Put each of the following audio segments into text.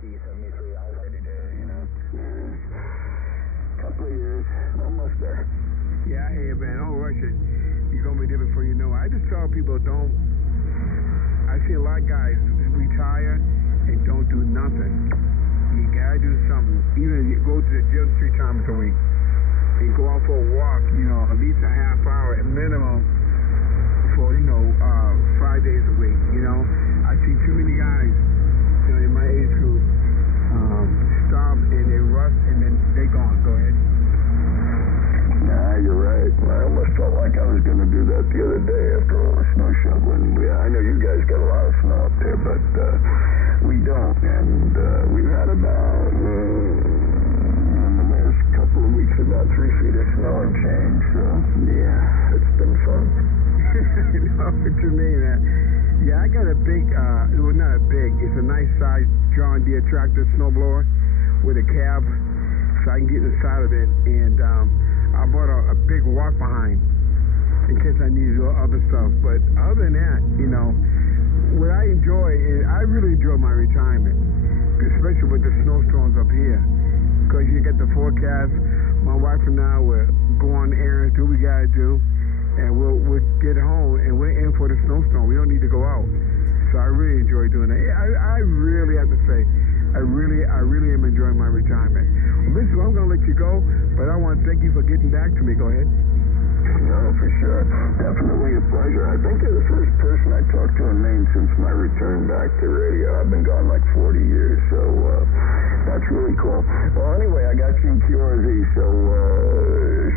Whiskey 73 Alpha today, you know. Couple of years, almost there. Yeah, I hear, man. Don't rush it. You're going to be there before you know it. I just tell people I see a lot of guys retire and don't do nothing. You got to do something. Even if you go to the gym 3 times a week and go out for a walk, at least a half hour at minimum for, 5 days a week, I see too many guys, in my age group, stop and they rush and then they gone. Go ahead. Nah, you're right. I almost felt like I was going to do that the other day after all the snow shoveling. I know you guys got a lot of snow up there, but we don't. And we've had about, in the last couple of weeks, about 3 feet of snow and change. So, yeah, it's been fun. What you mean, man? Yeah, I got a big, well, not a big, it's a nice size John Deere tractor snowblower with a cab, so I can get inside of it. And I bought a big walk behind in case I need to do other stuff. But other than that, what I enjoy is I really enjoy my retirement, especially with the snowstorms up here, because you get the forecast. My wife and I will go on errands, do what we gotta do, and we'll get home and we're in for the snowstorm. We don't need to go out. So I really enjoy doing that. I really have to say, I really am enjoying my retirement. Well, listen, I'm going to let you go, but I want to thank you for getting back to me. Go ahead. No, for sure. Definitely a pleasure. I think you're the first person I talked to in Maine since my return back to radio. I've been gone like 40 years, so that's really cool. Well, anyway, I got you in QRZ, so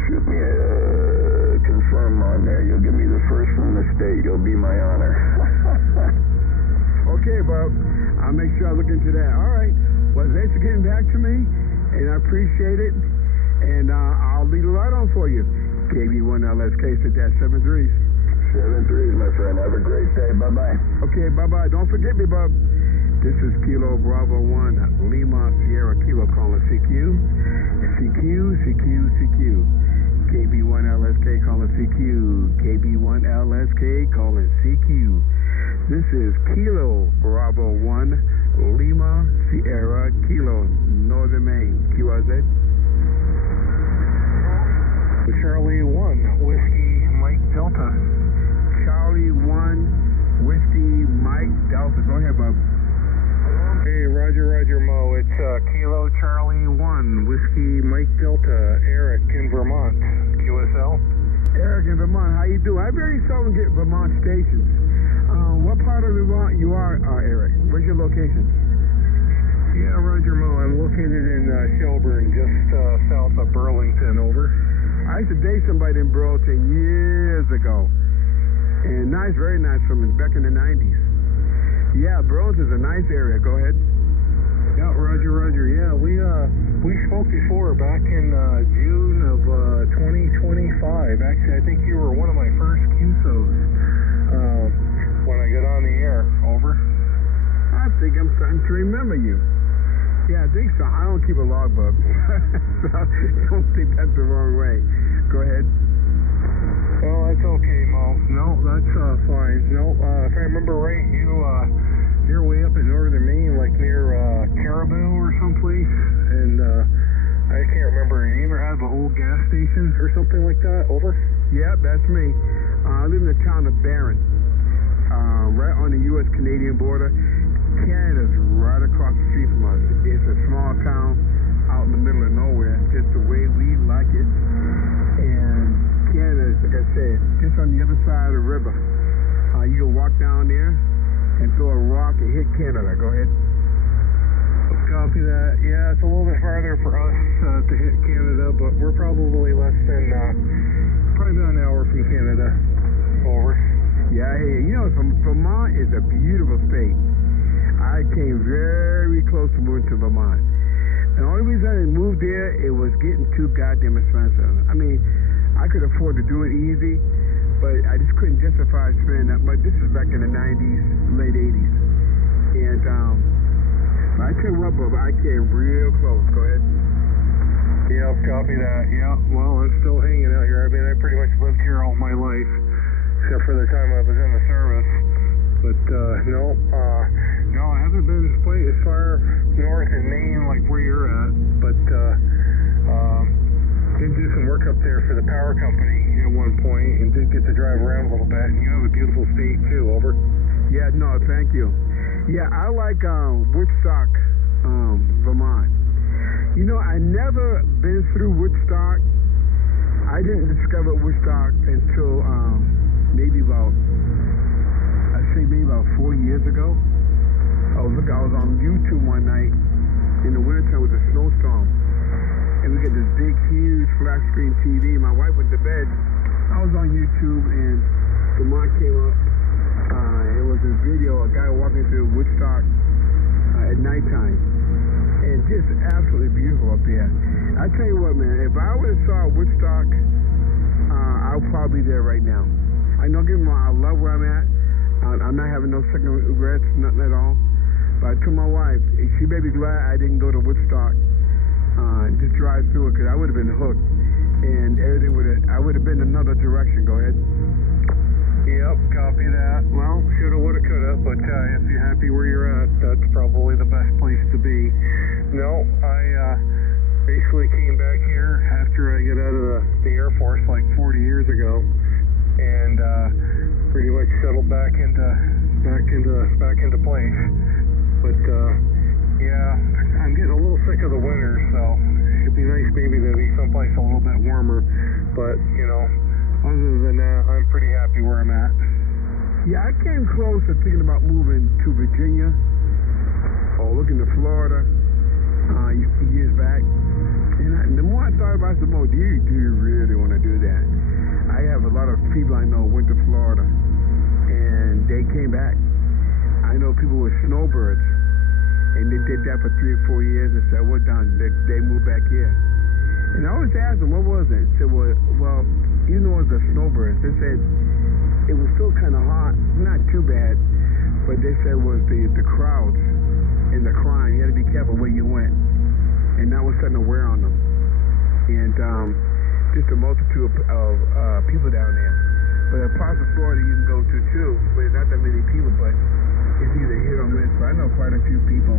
shoot me a confirm on there. You'll give me the first from the state. You'll be my honor. Okay, Bob. I'll make sure I look into that. All right. Well, thanks for getting back to me, and I appreciate it. And I'll lead a light on for you. KB1LSK, said that 73s. 73s, my friend. Have a great day. Bye-bye. Okay, bye-bye. Don't forget me, Bob. This is Kilo Bravo 1, Lima Sierra Kilo calling CQ. CQ. KB1LSK calling CQ. KB1LSK calling CQ. This is Kilo Bravo 1, Lima Sierra Kilo, Northern Maine. QRZ. Charlie 1, Whiskey Mike Delta. Charlie 1, Whiskey Mike Delta. Go ahead, Bob. Hey, Roger, Mo. It's Kilo Charlie 1, Whiskey Mike Delta, Eric in Vermont. QSL. Eric in Vermont, how you doing? I very seldom get Vermont stations. What part of Vermont you are, Eric? Where's your location? Yeah, Roger, Mo. I'm located in Shelburne, just south of Burlington. Over. I used to date somebody in Burlington years ago. And nice, very nice from back in the 90s. Yeah, Burlington's a nice area. Go ahead. Yeah, Roger. Yeah, we spoke before back in June of 2025. Actually, I think you were one of my first QSOs when I got on the air. Over. I think I'm starting to remember you. Yeah, I think so. I don't keep a logbook. So I don't think that's the wrong way. Go ahead. Oh, that's okay, Mo. No, that's fine. No, if I remember right, you're way up in northern Maine, like near Caribou or someplace, and I can't remember. You ever have an old gas station or something like that? Over? Yeah, that's me. I live in the town of Barron, right on the U.S.-Canadian border. Canada's right across the street from us. It's a small town out in the middle of nowhere, just the way we like it. And Canada is, like I said, just on the other side of the river. You can walk down there and throw a rock and hit Canada. Go ahead. Copy that. Yeah, it's a little bit farther for us to hit Canada, but we're probably less than, probably about an hour from Canada. Over. Yeah, hey, Vermont is a beautiful state. I came very close to moving to Vermont. And the only reason I didn't move there, it was getting too goddamn expensive. I mean, I could afford to do it easy, but I just couldn't justify spending that much. This is back in the 90s, late 80s. And I tell you what, Bubba, I came real close. Go ahead. Yep, copy that. Yep, well, I'm still hanging out here. I mean, I pretty much lived here all my life, except for the time I was in the service. But no, I haven't been quite as far north in Maine like where you're at, but did do some work up there for the power company at one point and did get to drive around a little bit. And you have a beautiful state too, over. Yeah, no, thank you. Yeah, I like Woodstock, Vermont. You know, I never been through Woodstock. I didn't discover Woodstock until maybe about 4 years ago. I was on YouTube one night in the wintertime with a snowstorm, and we got this big, huge flat screen TV. My wife went to bed. I was on YouTube, and Vermont came up. It was a video, a guy walking through Woodstock at nighttime, and just absolutely beautiful up there. I tell you what, man, if I would have saw Woodstock, I'll probably be there right now. I don't get me wrong, I love where I'm at. I'm not having no second regrets, nothing at all. But I told my wife, she may be glad I didn't go to Woodstock, just drive through it, because I would have been hooked, and everything I would have been another direction. Go ahead. Yep, copy that. Well, shoulda, woulda, coulda, but if you're happy where you're at, that's probably the best place to be. No, I basically came back here after I got out of the Air Force like 40 years ago, and pretty much settled back into place. But yeah, I'm getting a little sick of the winter, so it'd be nice maybe to be someplace a little bit warmer. But you know, other than that, I'm pretty happy where I'm at. Yeah, I came close to thinking about moving to Virginia or looking to Florida years back. And the more I thought about it, the more, do you really want to do that? I have a lot of people I know went to Florida, and they came back. I know people with snowbirds, and they did that for 3 or 4 years and said, we're done. They moved back here. And I always asked them, what was it? They said, well, even though it was the snowbirds, they said it was still kind of hot, not too bad, but they said it was the crowds and the crime. You had to be careful where you went, and that was starting to wear on them. And just a multitude of people down there. But parts of Florida you can go to too, but not that many people, but it's either hit or miss. But I know quite a few people.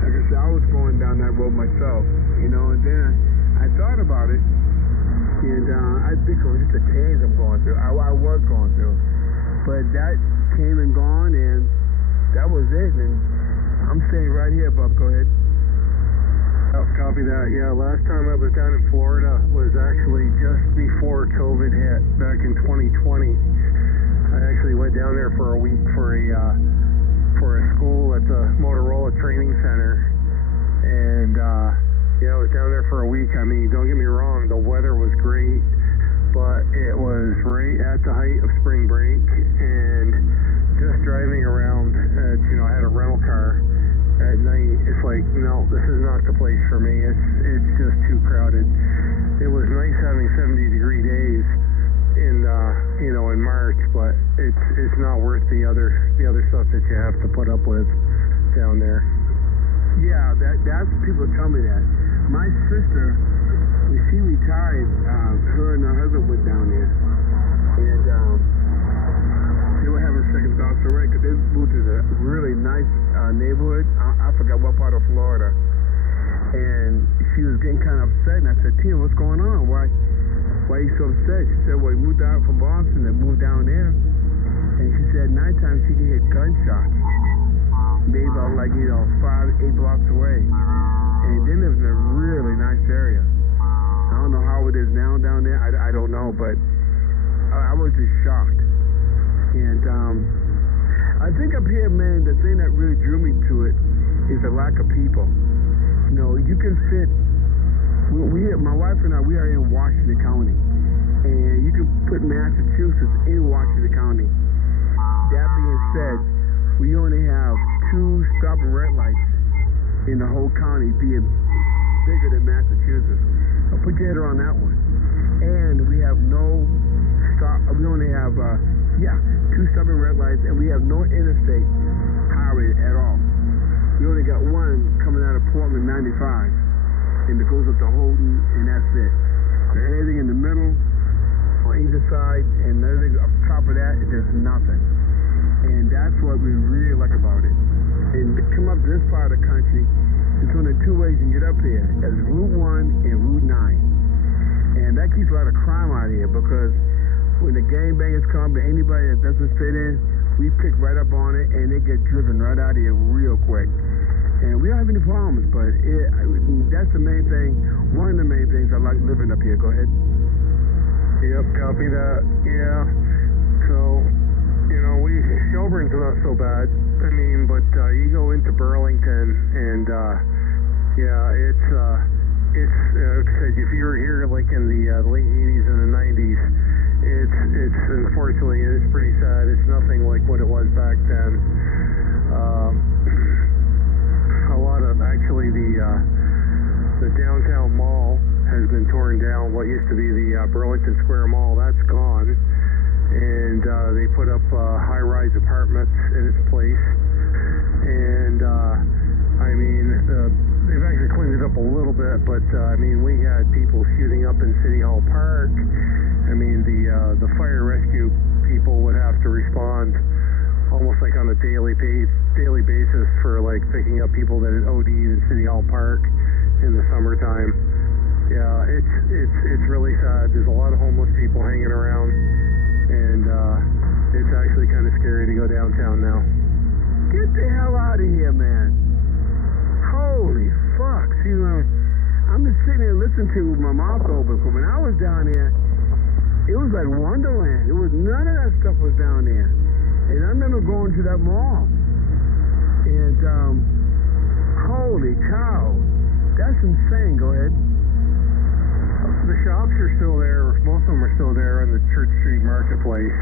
Like I said, I was going down that road myself, you know, and then I thought about it, and I think it was just a change I'm going through. I was going through. But that came and gone, and that was it. And I'm staying right here, Bob. Go ahead. Oh, copy that. Yeah, last time I was down in Florida was actually just before COVID hit, back in 2020. I actually went down there for a week for a school at the Motorola Training Center, and yeah, I was down there for a week. I mean, don't get me wrong, the weather was great, but it was right at the height of spring break, and just driving around, I had a rental car. At night, it's like, no, this is not the place for me. It's just too crowded. It was nice having 70-degree days in March, but it's not worth the other stuff that you have to put up with down there. Yeah, that's people tell me that. My sister, when she retired, her and her husband went down there, and they were having second thoughts already, because they moved to a really nice neighborhood. I forgot what part of Florida. And she was getting kind of upset, and I said, Tina, what's going on? Why are you so upset? She said, well, he moved out from Boston and moved down there. And she said, nighttime she can hear gunshots. Maybe about 5, 8 blocks away. And they live in a really nice area. I don't know how it is now down there. I don't know, but I was just shocked. And I think up here, man, the thing that really drew me to it is the lack of people. You know, you can fit. My wife and I, we are in Washington County, and you can put Massachusetts in Washington County. That being said, we only have 2 stop and red lights in the whole county, being bigger than Massachusetts. So put your head around that one. And we have no stop. We only have 2 stop and red lights, and we have no interstate highway at all. We only got one coming out of Portland 95, and it goes up to Holden, and that's it. So everything in the middle, on either side, and everything up top of that, there's nothing. And that's what we really like about it. And come up this part of the country, there's only two ways you can get up here. It's Route 1 and Route 9. And that keeps a lot of crime out here because when the gangbangers come and anybody that doesn't fit in, we pick right up on it and they get driven right out of here real quick. And we don't have any problems, but that's the main thing, one of the main things I like living up here. Go ahead. Yep, copy that. Yeah. So, Shelburne's not so bad. I mean, but you go into Burlington and it's if you were here like in the late 80s and the 90s, it's unfortunately it's pretty sad. It's nothing like what it was back then. A lot of actually the downtown mall has been torn down. What used to be the Burlington Square Mall, that's gone, and they put up high-rise apartments in its place. And I mean, they've actually cleaned it up a little bit, but I mean, we had people shooting up in City Hall Park. I mean, the fire rescue people would have to respond almost like on a daily basis for like picking up people that had OD'd in City Hall Park in the summertime. Yeah, it's really sad. There's a lot of homeless people hanging around, and it's actually kind of scary to go downtown now. Get the hell out of here, man. Holy fuck. See, I'm just sitting here listening to my mouth open. When I was down there, it was like Wonderland. It was none of that stuff was down there. And I remember going to that mall. And holy cow. That's insane. Go ahead. The shops are still there. Most of them are still there on the Church Street Marketplace.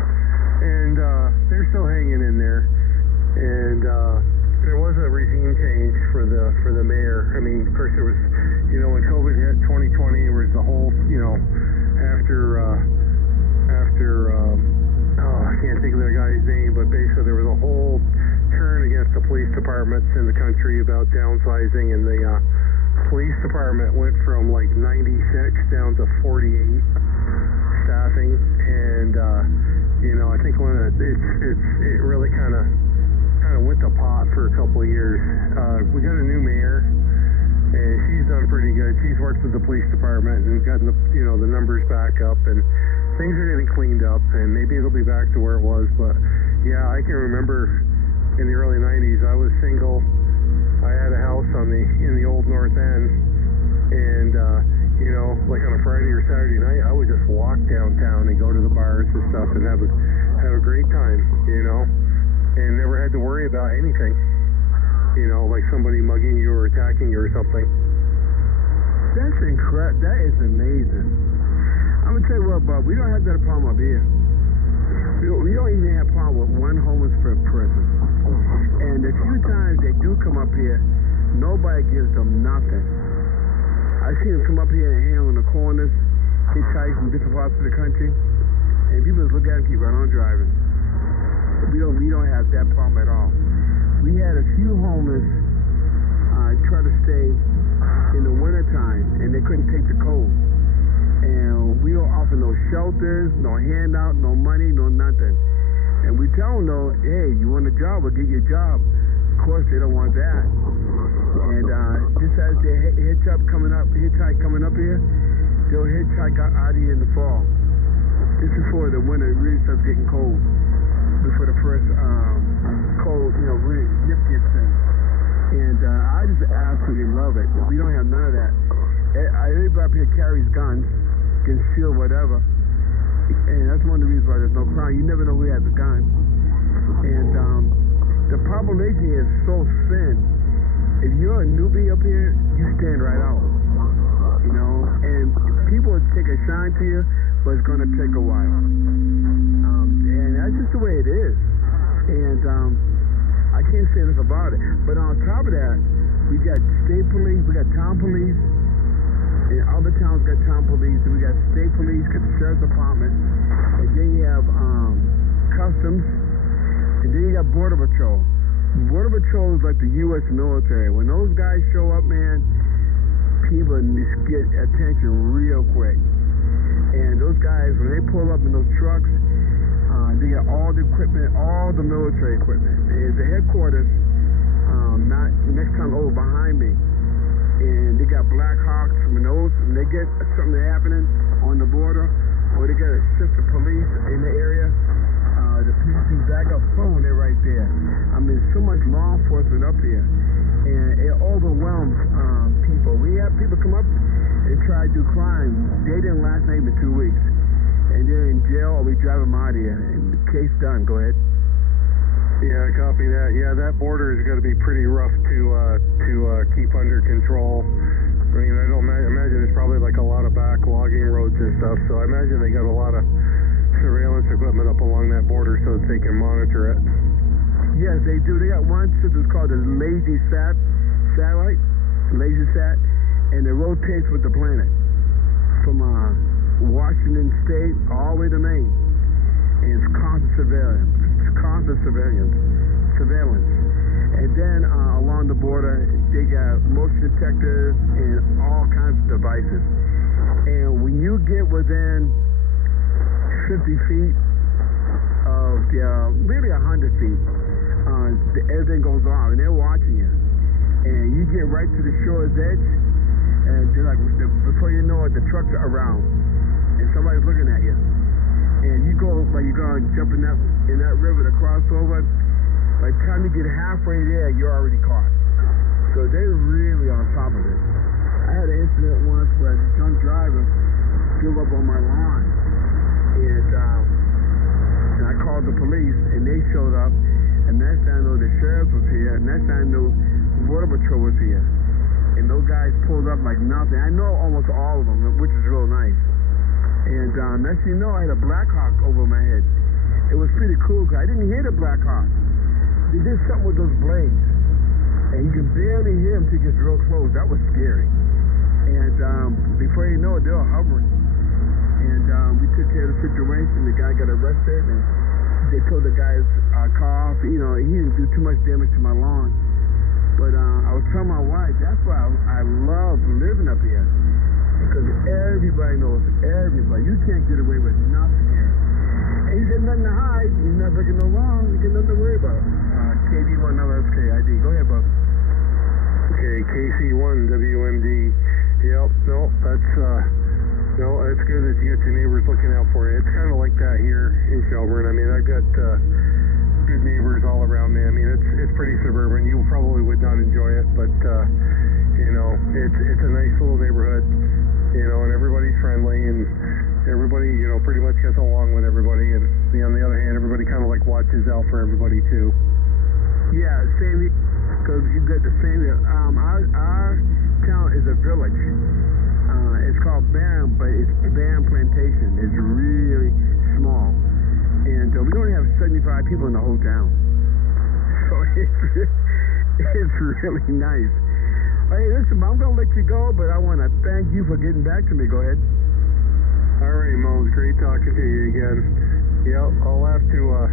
And they're still hanging in there. And there was a regime change for the mayor. I mean, of course, there was, when COVID hit 2020, there was the whole, after I can't think of that guy's name, but basically there was a whole turn against the police departments in the country about downsizing, and the police department went from like 96 down to 48 staffing, and I think it really kind of went to pot for a couple of years. We got a new mayor, and she's done pretty good. She's worked with the police department and gotten the numbers back up, and things are getting cleaned up, and maybe it'll be back to where it was. But yeah, I can remember in the early 90s, I was single. I had a house in the old North End, and like on a Friday or Saturday night, I would just walk downtown and go to the bars and stuff and have a great time, and never had to worry about anything, like somebody mugging you or attacking you or something. That's incredible. That is amazing. I'm gonna tell you what, Bob, we don't have that problem up here. We don't even have a problem with one homeless person. And the few times they do come up here, nobody gives them nothing. I've seen them come up here and hang on the corners, hitchhike from different parts of the country, and people just look at them and keep right on driving. We don't have that problem at all. We had a few homeless try to stay in the wintertime, and they couldn't take the cold. And we don't offer no shelters, no handout, no money, no nothing. And we tell them, though, hey, you want a job, we'll get you a job. Of course, they don't want that. And just as they hitchhike coming up here, they'll hitchhike out of here in the fall. This is for the winter, it really starts getting cold. Before the first cold, really nip gets in. And I just absolutely love it. We don't have none of that. Everybody up here carries guns, conceal whatever. And that's one of the reasons why there's no crime. You never know who has a gun. And the population is so thin. If you're a newbie up here, you stand right out. And people will take a shine to you, but it's going to take a while. And that's just the way it is. And I can't say enough about it. But on top of that, we got state police, we got town police, and other towns got town police, and we got state police, got the sheriff's department, and then you have customs, and then you got border patrol. Border patrol is like the U.S. military. When those guys show up, man, people just get attention real quick. And those guys, when they pull up in those trucks, they got all the equipment, all the military equipment. It's the headquarters, not Black Hawks, when they get something happening on the border, or they get a shift of police in the area, the police back up phone, they're right there. I mean, so much law enforcement up here, and it overwhelms people. We have people come up and try to do crime. They didn't last not even 2 weeks, and they're in jail, or we drive them out of here. And the case done. Go ahead. Yeah, copy that. Yeah, that border is going to be pretty rough to keep under control. I mean, I don't imagine there's probably like a lot of backlogging roads and stuff, so I imagine they got a lot of surveillance equipment up along that border so that they can monitor it. Yes, they do. They got one system called the Lazy Satellite, Lazy Sat, and it rotates with the planet from Washington State all the way to Maine. And it's constant surveillance. And then along the border, they got motion detectors and all kinds of devices. And when you get within 50 feet of maybe 100 feet, everything goes off, and they're watching you. And you get right to the shore's edge, and before you know it, the trucks are around, and somebody's looking at you. And you go, like you're going to jump in that river to cross over. By the time you get halfway there, you're already caught. So they're really on top of it. I had an incident once where a drunk driver drove up on my lawn, and I called the police, and they showed up. And next time I know the sheriff was here, and next time I know the border patrol was here. And those guys pulled up like nothing. I know almost all of them, which is real nice. And next thing you know, I had a Black Hawk over my head. It was pretty cool because I didn't hear the Black Hawk. They did something with those blades, and you can barely hear them till it gets real close. That was scary. And before you know it, they were hovering. And we took care of the situation. The guy got arrested, and they towed the guy's car off. You know, he didn't do too much damage to my lawn. But I was telling my wife, that's why I love living up here. Because everybody knows everybody. You can't get away with nothing here. And you got nothing to hide. You're not breaking no law. You got nothing to worry about. KD1LSK ID. Go ahead, bub. Okay, KC1WMD. Yep, no, that's good that you get your neighbors looking out for you. It's kind of like that here in Shelburne. I mean, I've got good neighbors all around me. I mean, it's pretty suburban. You probably would not enjoy it, but you know, it's a nice little neighborhood. You know, and everybody's friendly, and everybody, you know, pretty much gets along with everybody. And on the other hand, everybody kind of like watches out for everybody too. Yeah, same here. Because you got the same here. Our town is a village. It's called Barham, but it's Barham Plantation. It's really small. And we only have 75 people in the whole town. So it's really nice. Hey, listen, I'm going to let you go, but I want to thank you for getting back to me. Go ahead. All right, Mo. It's great talking to you again. Yep, I'll have to,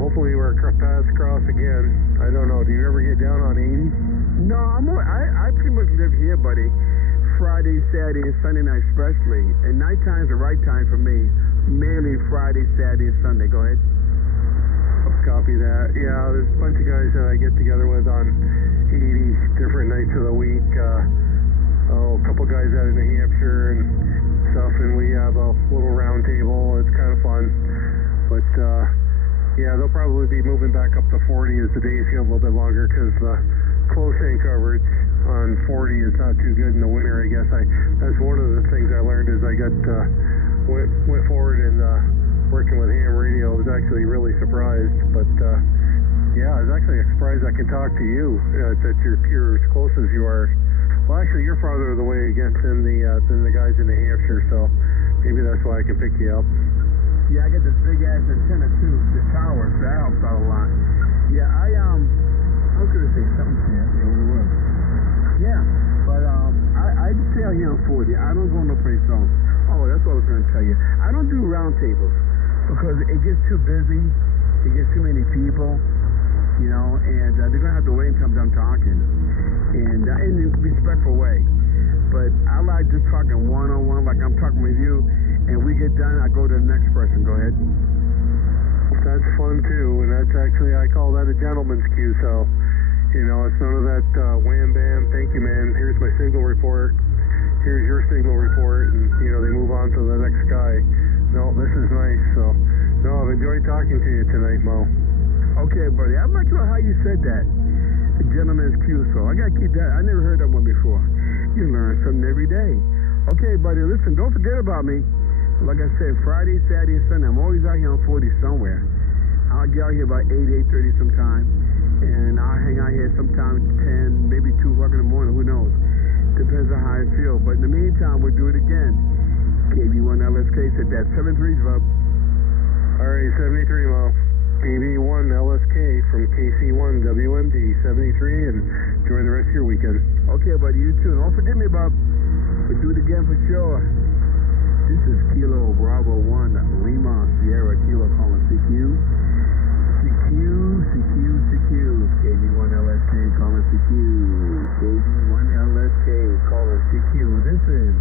hopefully our paths cross again. I don't know. Do you ever get down on 80? No, I pretty much live here, buddy. Friday, Saturday, and Sunday night especially. And nighttime's the right time for me. Mainly Friday, Saturday, and Sunday. Go ahead. Copy that. Yeah, there's a bunch of guys that I get together with on 80 different nights of the week. A couple guys out of New Hampshire and stuff, and we have a little round table. It's kind of fun. But yeah, they'll probably be moving back up to 40 as the days get a little bit longer, because the close-in coverage on 40 is not too good in the winter, I guess. That's one of the things I learned as I got went forward and working with ham radio. I was actually really surprised, but yeah, I was actually surprised I could talk to you, that you're as close as you are. Well, actually, you're farther away again than the guys in New Hampshire, so maybe that's why I can pick you up. Yeah, I got this big ass antenna too, the tower, so that helps out a lot. Yeah, I was gonna say something to you. Yeah, what it was. Yeah, but I stay out here on 40. I don't go no place else. Oh, that's what I was gonna tell you. I don't do round tables because it gets too busy. It gets too many people, you know, and they're gonna have to wait until I'm done talking, and in a respectful way. But I like just talking one-on-one, like I'm talking with you, and we get done, I go to the next person. Go ahead. That's fun too, and that's actually, I call that a gentleman's cue. So, You know, it's none of that wham bam, thank you man, here's my signal report, here's your signal report, and you know, they move on to the next guy. No, this is nice, so no, I've enjoyed talking to you tonight, Mo. Okay, buddy, I'm not sure how you said that. The gentleman's cue, so I gotta keep that. I never heard that one before. You learn something every day. Okay, buddy, listen, don't forget about me. Like I said, Friday, Saturday, and Sunday, I'm always out here on 40 somewhere. I'll get out here about 8, 8:30 sometime, and I'll hang out here sometime 10, maybe 2 o'clock in the morning, who knows. Depends on how I feel. But in the meantime, we'll do it again. KB1LSK said that 73's up. All right, 73, Mo. KB1LSK from KC1 WMD 73, and enjoy the rest of your weekend. Okay, buddy, you too. Don't forget me about. We'll do it again for sure. This is Kilo Bravo 1 Lima Sierra Kilo calling CQ. CQ. KB1LSK calling CQ. KB1LSK calling CQ. This is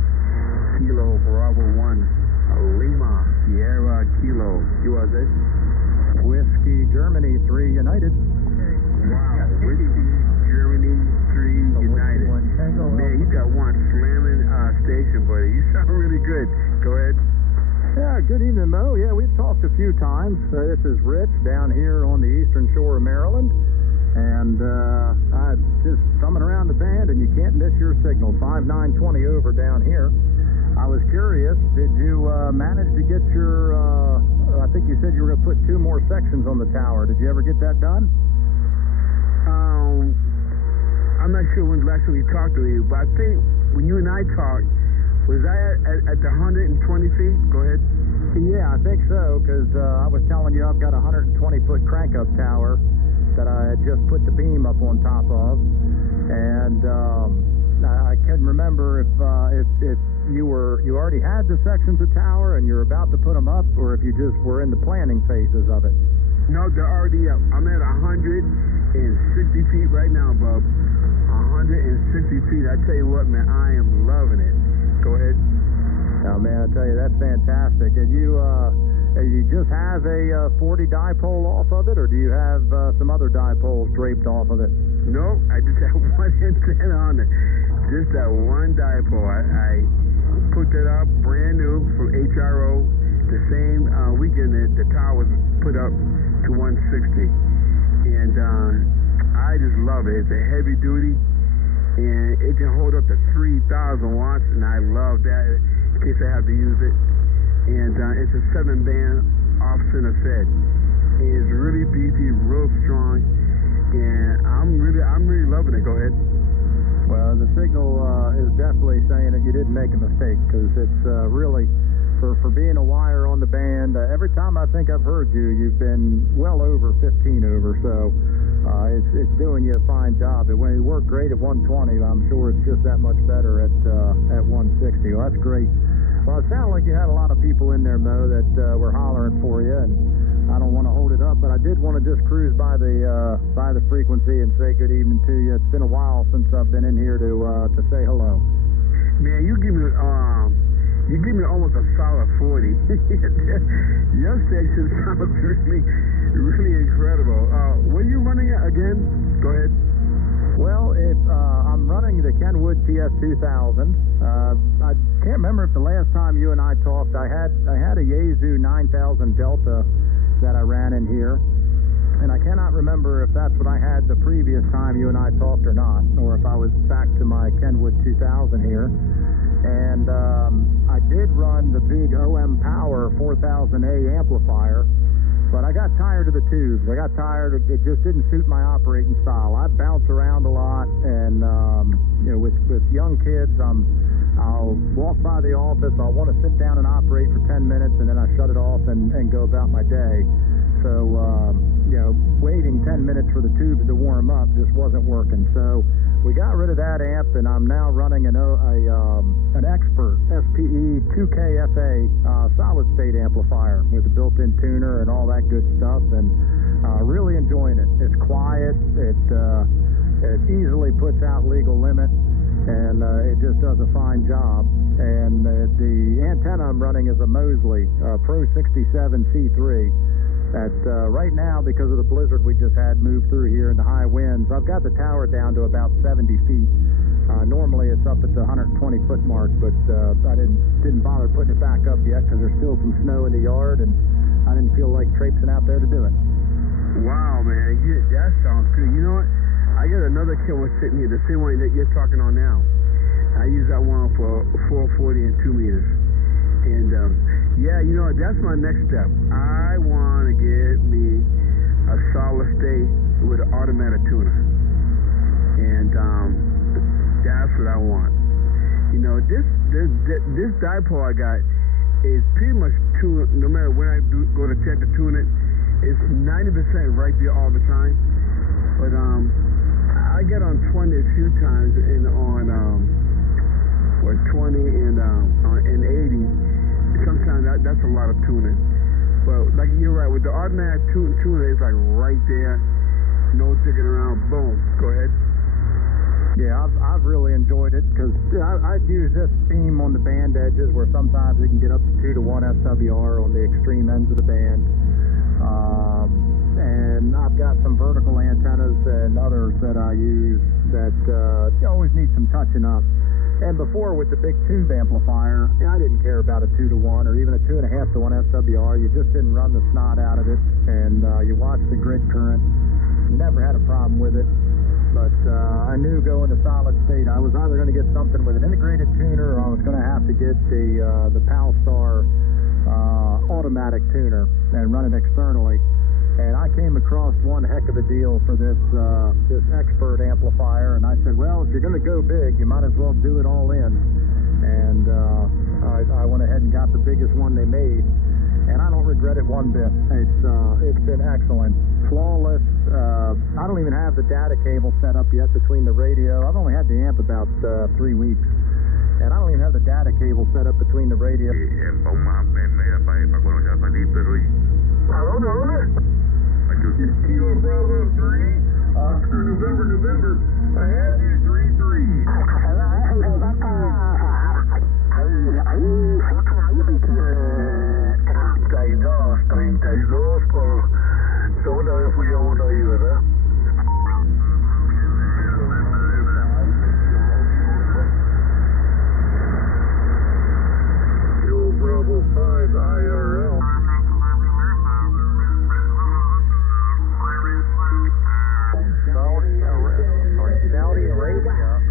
Kilo Bravo 1 Lima Sierra Kilo. USA. Whiskey Germany 3 United. Wow. Whiskey Germany 3 United. Man, you got one slamming station, buddy. You sound really good. Go ahead. Yeah, good evening, Mo. Yeah, we've talked a few times. This is Rich down here on the eastern shore of Maryland. And I'm just thumbing around the band, and you can't miss your signal. 5920 over down here. I was curious, did you manage to get your, I think you said you were going to put 2 more sections on the tower. Did you ever get that done? I'm not sure when the last time you talked to me, but I think when you and I talked, was I at the 120 feet? Go ahead. Yeah, I think so, because I was telling you I've got a 120-foot crank-up tower that I had just put the beam up on top of, and I couldn't remember if you already had the sections of tower and you're about to put them up, or if you just were in the planning phases of it. No, they're already up. I'm at 160 feet right now, bub. 160 feet. I tell you what, man, I am loving it. Go ahead. Oh, man, I tell you, that's fantastic. And you just have a 40 dipole off of it, or do you have some other dipoles draped off of it? No, I just have one antenna on it. Just that one dipole. I put that up brand new from HRO the same weekend that the tower was put up to 160. And I just love it. It's a heavy duty, and it can hold up to 3,000 watts, and I love that in case I have to use it. And it's a 7-band off-center fed. And it's really beefy, real strong, and I'm really loving it. Go ahead. Well, the signal is definitely saying that you didn't make a mistake, because it's really, for being a wire on the band, every time I think I've heard you, you've been well over 15 over, so it's doing you a fine job. When you work great at 120, I'm sure it's just that much better at 160. Well, that's great. Well, it sounded like you had a lot of people in there, Mo, that were hollering for you, and I don't want to hold it up, but I did want to just cruise by the frequency and say good evening to you. It's been a while since I've been in here to say hello. Man, you give me almost a solid 40. Your station sounds really incredible. What are you running at again? Go ahead. Well, I'm running the Kenwood TS2000. I can't remember if the last time you and I talked, I had a Yaesu 9000 Delta that I ran in here, and I cannot remember if that's what I had the previous time you and I talked or not, or if I was back to my Kenwood 2000 here. And I did run the big OM Power 4000A amplifier, but I got tired of the tubes. I got tired. It just didn't suit my operating style. I bounce around a lot, and with young kids, I'll walk by the office. I'll want to sit down and operate for 10 minutes, and then I shut it off and go about my day. So waiting 10 minutes for the tubes to warm up just wasn't working. So we got rid of that amp, and I'm now running an Expert SPE 2KFA solid state amplifier with a built-in tuner and all that good stuff, and really enjoying it. It's quiet. It easily puts out legal limit, and it just does a fine job. And the antenna I'm running is a Mosley Pro 67 C3. That right now, because of the blizzard we just had move through here and the high winds, tunes. I've got the tower down to about 70 feet. Normally it's up at the 120-foot mark, but I didn't bother putting it back up yet because there's still some snow in the yard, and I didn't feel like traipsing out there to do it. Wow, man, that sounds good. You know what? I got another killer sitting here, the same one that you're talking on now. I use that one for 440 and 2 meters. And, yeah, you know what? That's my next step. I want to get me a solid state with an automatic tuner. And that's what I want. You know, this dipole I got is pretty much tuned, no matter when I go to check to tune it, it's 90% right there all the time. But I get on 20 a few times and on 20 and 80. Sometimes that's a lot of tuning. But like you're right, with the automatic tuner, it's like right there, no sticking around. Boom. Go ahead. Yeah, I've really enjoyed it because I'd use this theme on the band edges where sometimes it can get up to 2-to-1 SWR on the extreme ends of the band. And I've got some vertical antennas and others that I use that you always need some touching up. And before, with the big tube amplifier, I didn't care about a 2-to-1 or even a 2.5-to-1 SWR. You just didn't run the snot out of it, and you watched the grid current. Never had a problem with it. But I knew going to solid state, I was either going to get something with an integrated tuner, or I was going to have to get the Palstar automatic tuner and run it externally. And I came across one heck of a deal for this expert amplifier, and I said, well, if you're going to go big, you might as well do it all in. And I went ahead and got the biggest one they made, and I don't regret it one bit. It's been excellent, flawless. I don't even have the data cable set up yet between the radio. I've only had the amp about 3 weeks, and I don't even have the data cable set up between the radio. Kilo Bravo 3, Oscar November. I have you 3-3. 32, por segunda vez fui a uno ahí, ¿verdad? Kilo Bravo 5 IRL. Saudi Arabia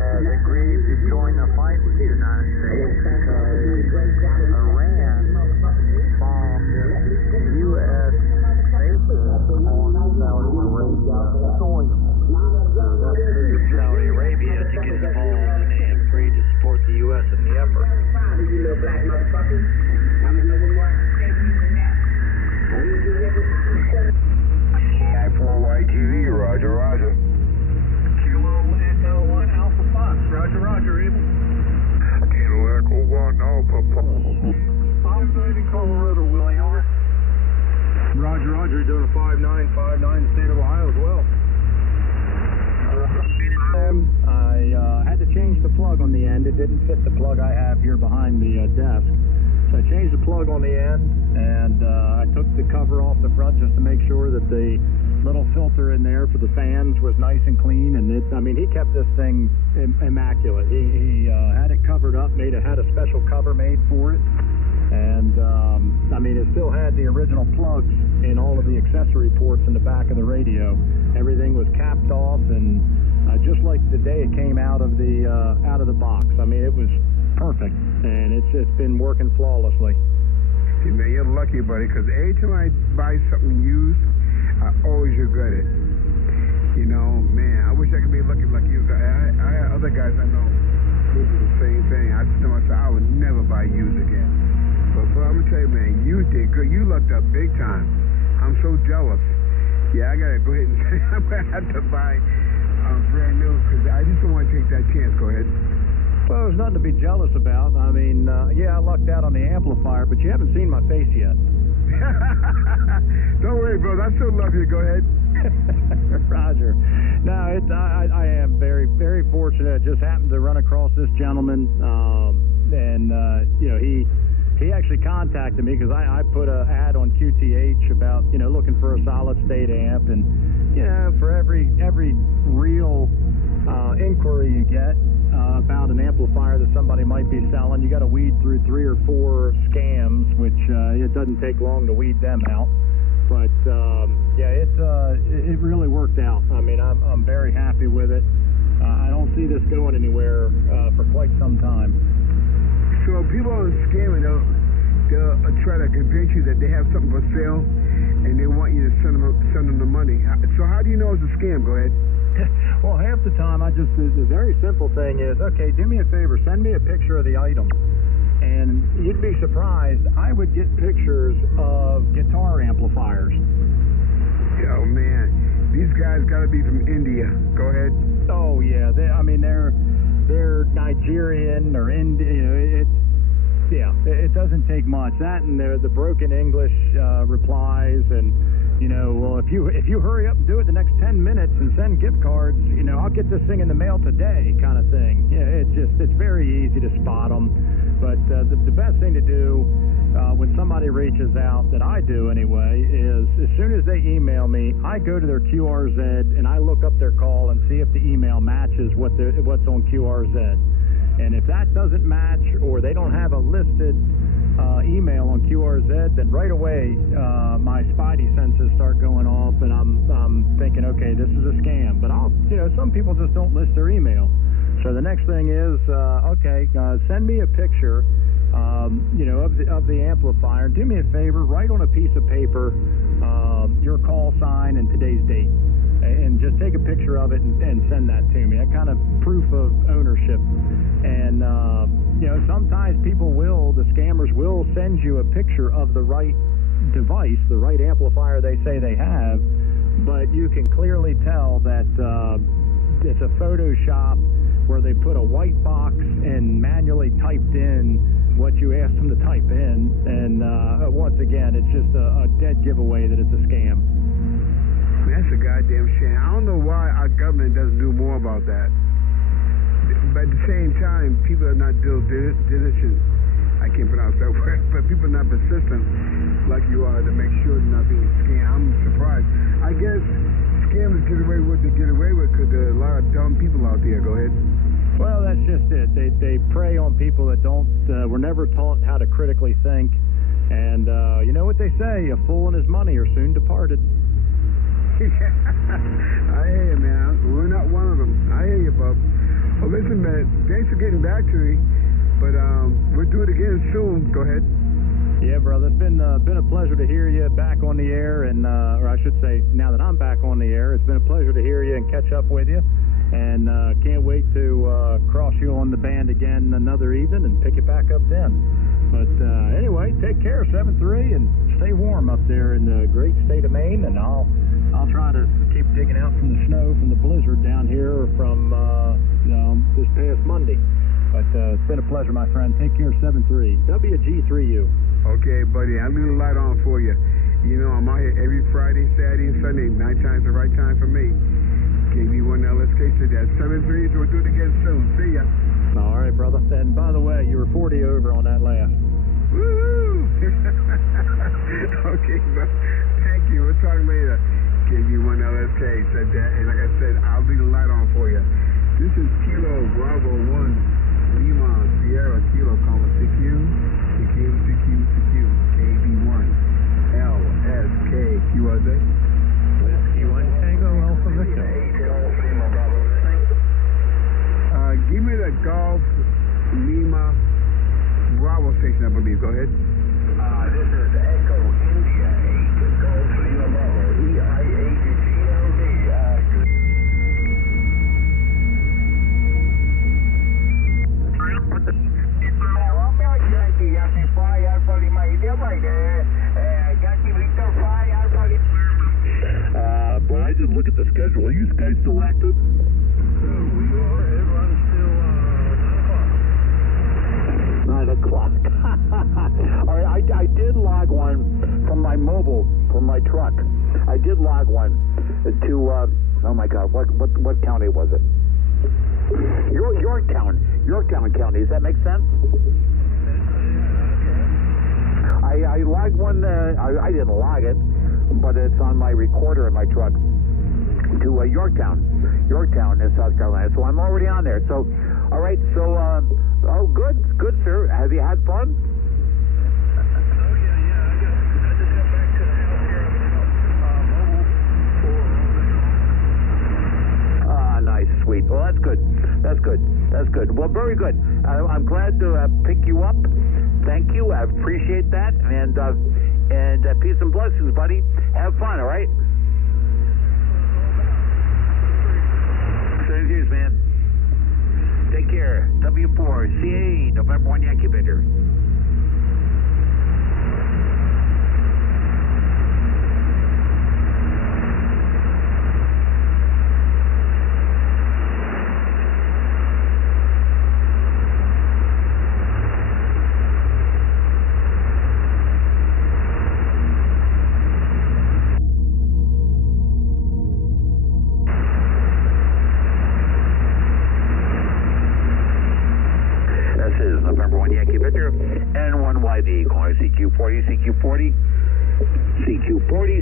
has agreed to join the fight with the United States because Iran bombed U.S. bases on Saudi Arabia soil. Saudi Arabia to get involved and they agreed to support the U.S. in the effort. I4YTV, roger. Kilo Echo 1 Alpha Fox, roger, Abel. Kilo Echo 1 Alpha Fox. I'm in Colorado, Willie, over. Roger, doing a 5959 state of Ohio as well. I had to change the plug on the end. It didn't fit the plug I have here behind the desk. So I changed the plug on the end, and I took the cover off the front just to make sure that the little filter in there for the fans was nice and clean. And he kept this thing immaculate. He had it covered up, had a special cover made for it. And, it still had the original plugs in all of the accessory ports in the back of the radio. Everything was capped off, and just like the day it came out of the box. It was perfect, and it's been working flawlessly. See, man, you're lucky, buddy, because every time I buy something used, I always regret it. You know, man, I wish I could be lucky like you. I have other guys I know who do the same thing. I just know myself, I would never buy used again. But I'm going to tell you, man, you did good. You lucked up big time. I'm so jealous. Yeah, I got to go ahead and say I'm going to have to buy brand new because I just don't want to take that chance. Go ahead. Well, there's nothing to be jealous about. I lucked out on the amplifier, but you haven't seen my face yet. Don't worry, bro. I still love you. Go ahead. Roger. No, I am very, very fortunate. I just happened to run across this gentleman, he actually contacted me because I put an ad on QTH about, looking for a solid state amp, and for every real inquiry you get about an amplifier that somebody might be selling, you got to weed through 3 or 4 scams, which it doesn't take long to weed them out. But it really worked out. I mean, I'm very happy with it. I don't see this going anywhere for quite some time. So people are scamming. They'll try to convince you that they have something for sale, and they want you to send them the money. So how do you know it's a scam? Go ahead. Well, half the time, the very simple thing is, okay, do me a favor, send me a picture of the item. And you'd be surprised, I would get pictures of guitar amplifiers. Oh, man. These guys got to be from India. Go ahead. Oh, yeah. They're Nigerian or Indian. It doesn't take much. That and the broken English replies, and well, if you hurry up and do it the next 10 minutes and send gift cards, I'll get this thing in the mail today, kind of thing. Yeah, it's very easy to spot them. But the best thing to do when somebody reaches out, that I do anyway, is as soon as they email me, I go to their QRZ and I look up their call and see if the email matches what's on QRZ. And if that doesn't match, or they don't have a listed email on QRZ, then right away my spidey senses start going off, and I'm thinking, okay, this is a scam. But some people just don't list their email. So the next thing is, send me a picture, of the amplifier. Do me a favor, write on a piece of paper your call sign and today's date, and just take a picture of it and send that to me. That kind of proof of ownership. And sometimes the scammers will send you a picture of the right device, the right amplifier they say they have, but you can clearly tell that it's a Photoshop where they put a white box and manually typed in what you asked them to type in, and once again, it's just a dead giveaway that it's a scam. That's a goddamn shame. I don't know why our government doesn't do more about that. But at the same time, people are not diligent. I can't pronounce that word, but people are not persistent like you are to make sure they're not being scammed. I'm surprised. I guess scammers get away with what they get away with because there are a lot of dumb people out there. Go ahead. Well, that's just it. They prey on people that were never taught how to critically think. And you know what they say, a fool and his money are soon departed. I hear you, man. We're not one of them. I hear you, bub. Well, listen, man, thanks for getting back to me, but we'll do it again soon. Go ahead. Yeah, brother, it's been a pleasure to hear you back on the air, and or I should say, now that I'm back on the air, it's been a pleasure to hear you and catch up with you, and can't wait to cross you on the band again another evening and pick it back up then. But anyway, take care, 7-3, and stay warm up there in the great state of Maine, and I'll try to keep digging out from the snow from the blizzard down here from this past Monday. But it's been a pleasure, my friend. Take care, 7-3. WG3U. Okay, buddy. I'll leave the light on for you. I'm out here every Friday, Saturday, and Sunday. 9 times the right time for me. KB1 LSK said that. 7-3, so we'll do it again soon. See ya. All right, brother. And by the way, you were 40 over on that last. Woo! Okay, bro. Thank you. We'll talk later. KB1 LSK said that, and like I said, I'll leave the light on for you. This is Kilo Bravo 1 Lima Sierra Kilo Comma CQ KB1 LSK QRZ. Whiskey 1 Tango Alpha Victor. Give me the Golf Lima Bravo station, I believe. Go ahead. This is Echo India 8 Golf Lima Bravo EIHGLD. Yankee 5 Alpha Lima India right there. Yankee Victor 5 Alpha Lima. Boy, I just look at the schedule. Are you guys still active? We are. Everyone's still 9 o'clock. 9 o'clock. All right, I did log one from my mobile, from my truck. I did log one to, oh my God, what county was it? Yorktown County. Does that make sense? I logged one, I didn't log it, but it's on my recorder in my truck. to Yorktown, in South Carolina. So I'm already on there. So, all right. So, oh, good, sir. Have you had fun? Sweet. Well, that's good. Well, very good. I'm glad to pick you up. Thank you. I appreciate that. And peace and blessings, buddy. Have fun, all right? Same here, man. Take care. W4, CA, November 1 Yankee Victor.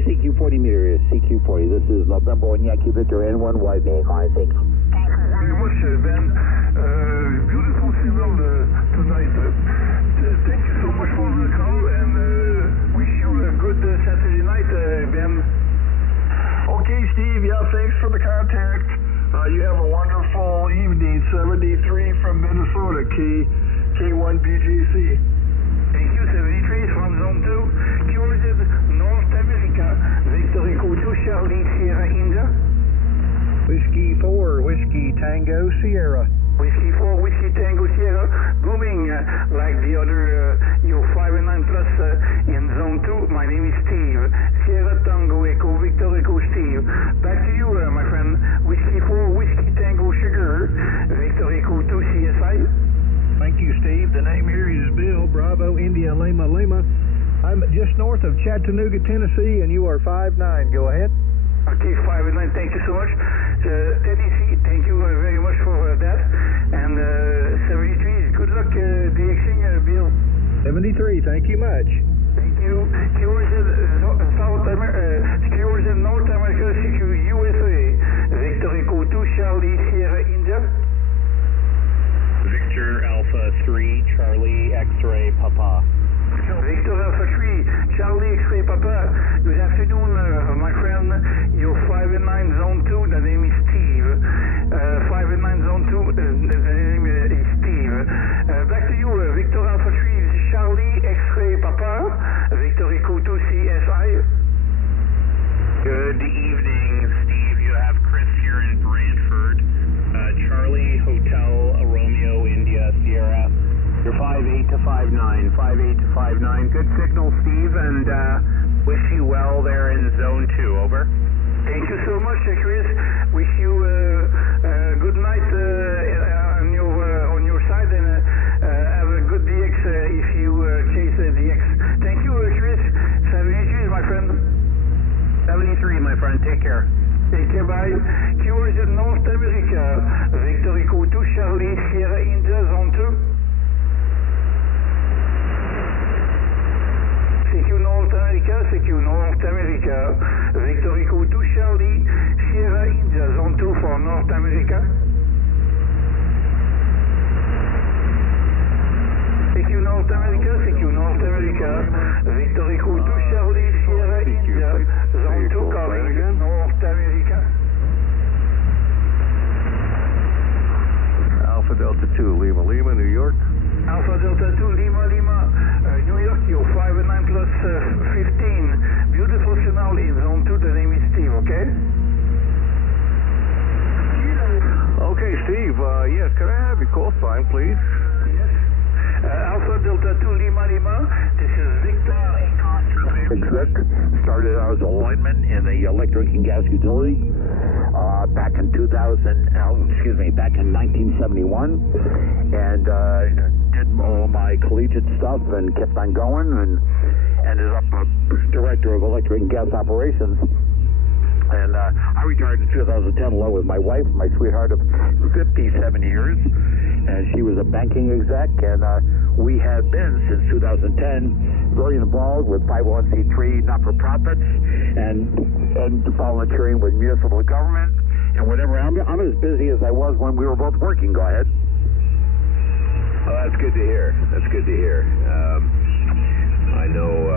CQ40 meter is CQ40. This is November 1 Yankee Victor N1YV. I think. Very much, Ben. Beautiful signal tonight. Thank you so much for the call and wish you a good Saturday night, Ben. Okay, Steve. Yeah, thanks for the contact. You have a wonderful evening. 73 from Minnesota, K1BJC. Thank you, 73 from Zone 2. QRZ North America. Victor Echo 2, Charlie Sierra India. Whiskey 4, Whiskey Tango Sierra. Whiskey 4, Whiskey Tango Sierra. Booming like the other, your 5 and 9 plus in Zone 2. My name is Steve. Sierra Tango Echo, Victor Echo Steve. Back to you, my friend. Whiskey 4, Whiskey Tango Sugar. Victor Echo 2, CSI. Thank you, Steve. The name here is Bill, Bravo, India, Lima, Lima. I'm just north of Chattanooga, Tennessee, and you are 5-9. Go ahead. Okay, 5 and 9. Thank you so much. Tennessee, thank you very much for that. And 73, good luck DXing, Bill. 73, thank you much. Thank you. QRZ North America, CQ USA. Victor Echo 2, Charlie Sierra India. Victor Alpha 3, Charlie X-ray Papa. Victor Alpha 3, Charlie X-ray Papa. Good afternoon, my friend. You're 5 and 9 Zone 2. The name is Steve. 5 and 9 Zone 2. The name is Steve. Back to you, Victor Alpha 3, Charlie X-ray Papa. Victor Echo 2, CSI. Good evening, Steve. You have Chris here in Brantford. Charlie Hotel Romeo India Sierra. You're 58 to 59, 58 to 59. Good signal, Steve, and wish you well there in Zone 2. Over. Thank you so much, Chris. Wish you a good night on your side, and have a good DX if you chase DX. Thank you, Chris. 73, my friend. 73, my friend. Take care. Take care, bye. QRZ North America. Victor Echo 2, Charlie Sierra India, Zone 2. CQ North America. Victor Echo 2, Charlie Sierra India, Zone 2 for North America. CQ North America. Victor Echo 2, Charlie Sierra India, Zone 2 calling North America. Alpha Delta 2, Lima, Lima, New York. Alpha Delta 2, Lima, New York, you're 5 and 9 plus 15. Beautiful signal in Zone 2, the name is Steve, okay? Okay, Steve, yes, could I have your call sign, please? Yes. Alpha Delta 2, Lima, this is Victor. Started out as a lineman in the electric and gas utility back in 1971, and did all my collegiate stuff and kept on going, and ended up director of electric and gas operations. And I retired in 2010 along with my wife, my sweetheart of 57 years, and she was a banking exec, and we have been, since 2010, very involved with 501c3 not-for-profits, and and volunteering with municipal government and whatever. I'm as busy as I was when we were both working. Go ahead. Oh, that's good to hear. That's good to hear. I know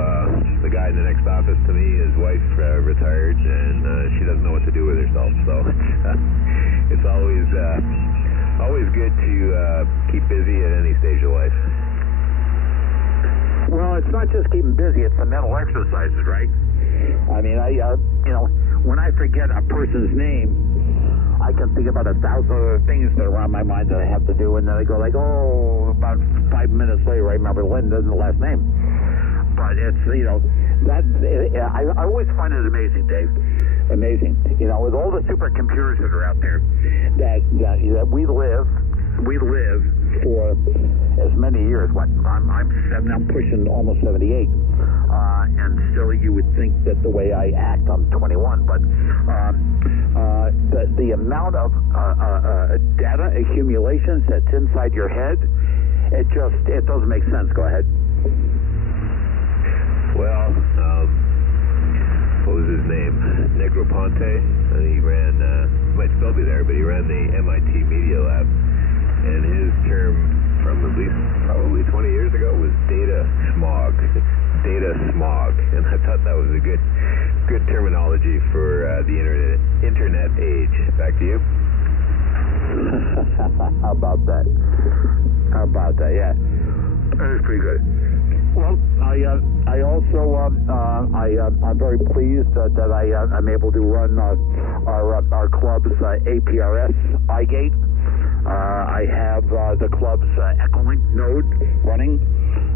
the guy in the next office to me, his wife retired, and she doesn't know what to do with herself. So it's always good to keep busy at any stage of life. Well, it's not just keeping busy; it's the mental exercises, right? I mean, when I forget a person's name, I can think about 1,000 other things that are on my mind that I have to do, and then I go like, oh, about 5 minutes later, I remember Linda's the last name. But it's, I always find it amazing, Dave. Amazing. With all the supercomputers that are out there, that we live for as many years. I'm pushing almost 78, and still you would think that the way I act, I'm 21. But the amount of data accumulations that's inside your head, it doesn't make sense. Go ahead. Well, what was his name? Negroponte. He ran, might still be there, but he ran the MIT Media Lab. And his term from at least probably 20 years ago was data smog. Data smog. And I thought that was a good terminology for the internet age. Back to you. How about that? Yeah. That was pretty good. Well, I also I'm very pleased that I'm able to run our club's APRS iGate. I have the club's Echolink node running,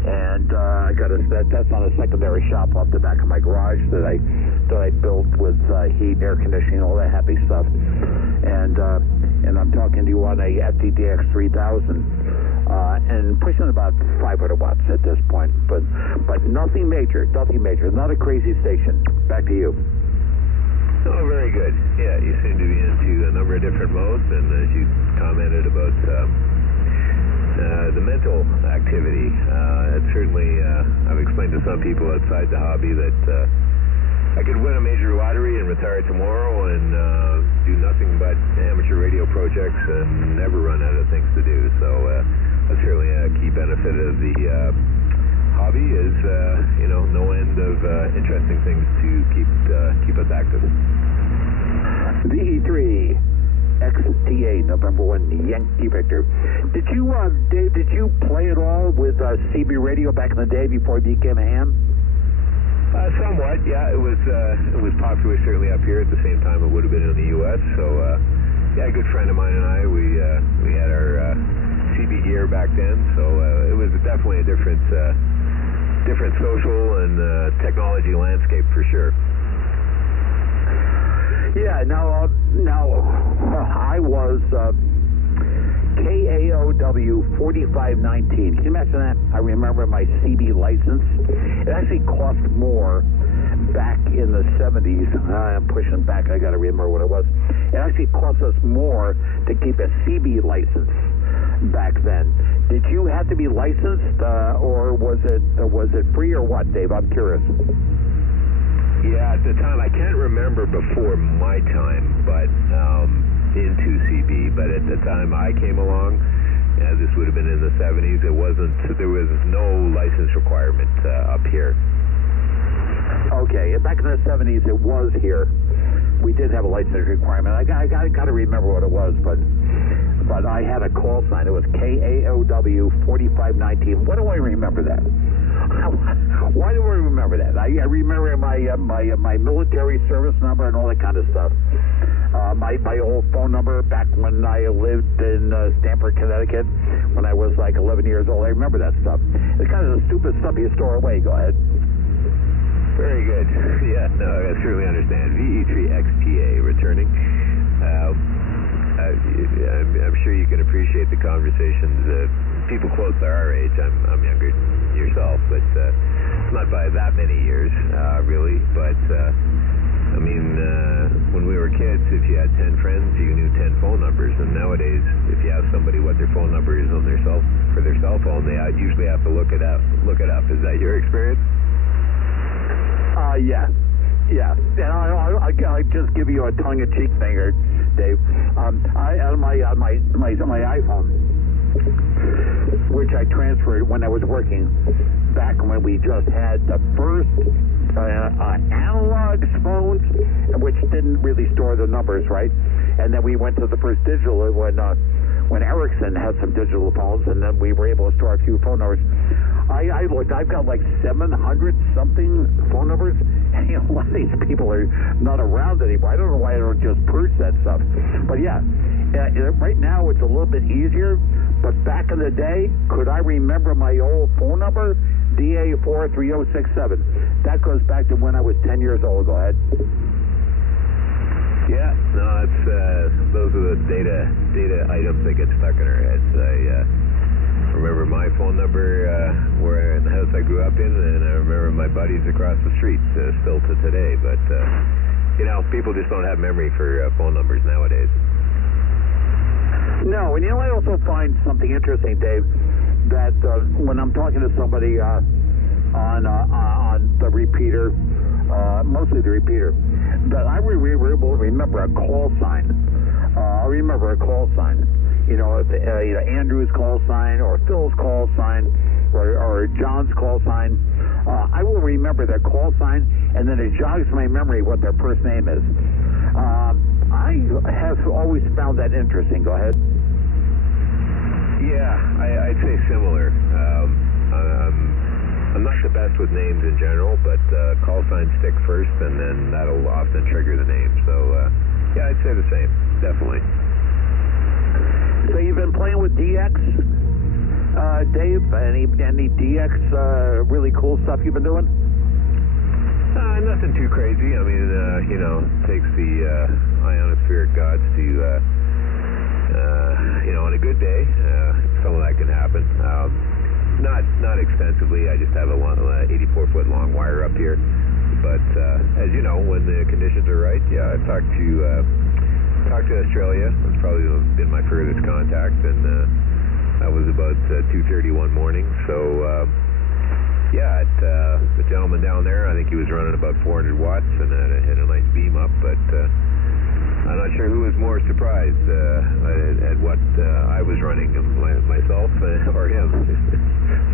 and I got that's on a secondary shop off the back of my garage that I built with heat, air conditioning, all that happy stuff. And I'm talking to you on a FTDX 3000. And pushing about 500 watts at this point, but nothing major, not a crazy station. Back to you. Oh, very good. Yeah, you seem to be into a number of different modes, and as you commented about the mental activity, it's certainly, I've explained to some people outside the hobby that I could win a major lottery and retire tomorrow and do nothing but amateur radio projects and never run out of things to do. So that's certainly a key benefit of the hobby is, no end of interesting things to keep us active. VE3 XTA, November 1, Yankee Victor. Did you, Dave, play at all with CB radio back in the day before it became a ham? Somewhat, yeah. It was popular certainly up here at the same time it would have been in the U.S. So, yeah, a good friend of mine and I, we had our CB gear back then. So it was definitely a different social and technology landscape for sure. Yeah. Now I was KAOW 4519. Can you imagine that? I remember my CB license. It actually cost more back in the 70s. I'm pushing back. I got to remember what it was. It actually cost us more to keep a CB license back then. Did you have to be licensed, or was it free or what, Dave? I'm curious. Yeah, at the time, I can't remember before my time, but into CB, but at the time I came along, this would have been in the 70s, there was no license requirement up here. Okay, back in the 70s it was here. We did have a license requirement. I got to remember what it was, but I had a call sign. It was KAOW 4519. Why do I remember that? Why do I remember that? I remember my military service number and all that kind of stuff. My old phone number back when I lived in Stamford, Connecticut, when I was like 11 years old. I remember that stuff. It's kind of the stupid stuff you store away. Go ahead. Very good. Yeah, no, I certainly understand. VE3XTA returning. I'm sure you can appreciate the conversations. People close to our age, I'm younger than yourself, but it's not by that many years, really. But, I mean, when we were kids, if you had 10 friends, you knew 10 phone numbers. And nowadays, if you ask somebody what their phone number is on for their cell phone, they usually have to look it up. Is that your experience? Yeah. Yeah, and I'll just give you a tongue-in-cheek thing here, Dave. On my iPhone, which I transferred when I was working back when we just had the first analog phones, which didn't really store the numbers, right? And then we went to the first digital when Ericsson had some digital phones, and then we were able to store a few phone numbers. I looked, I've got like 700 something phone numbers, and a lot of these people are not around anymore. I don't know why I don't just purge that stuff. But yeah, right now it's a little bit easier, but back in the day, could I remember my old phone number? DA43067. That goes back to when I was 10 years old. Go ahead. Yeah, no, it's those are the data items that get stuck in our heads. I remember my phone number where in the house I grew up in, and I remember my buddies across the street still to today. But people just don't have memory for phone numbers nowadays. No, and I also find something interesting, Dave, that when I'm talking to somebody on the repeater, mostly the repeater, that I will remember a call sign. I remember a call sign. Andrew's call sign, or Phil's call sign, or John's call sign. I will remember their call sign, and then it jogs my memory what their first name is. I have always found that interesting. Go ahead. Yeah, I'd say similar. I'm not the best with names in general, but call signs stick first, and then that'll often trigger the name. So, yeah, I'd say the same, definitely. So you've been playing with DX, Dave? Any DX really cool stuff you've been doing? Nothing too crazy. I mean, takes the ionospheric gods to, on a good day, some of that can happen. Not extensively. I just have a 84-foot long wire up here. But as you know, when the conditions are right, yeah, I've talked to Australia. That's probably been my furthest contact, and that was about 2:30 one morning. So the gentleman down there, I think he was running about 400 watts and had a nice beam up, but I'm not sure who was more surprised at what I was running, myself or him.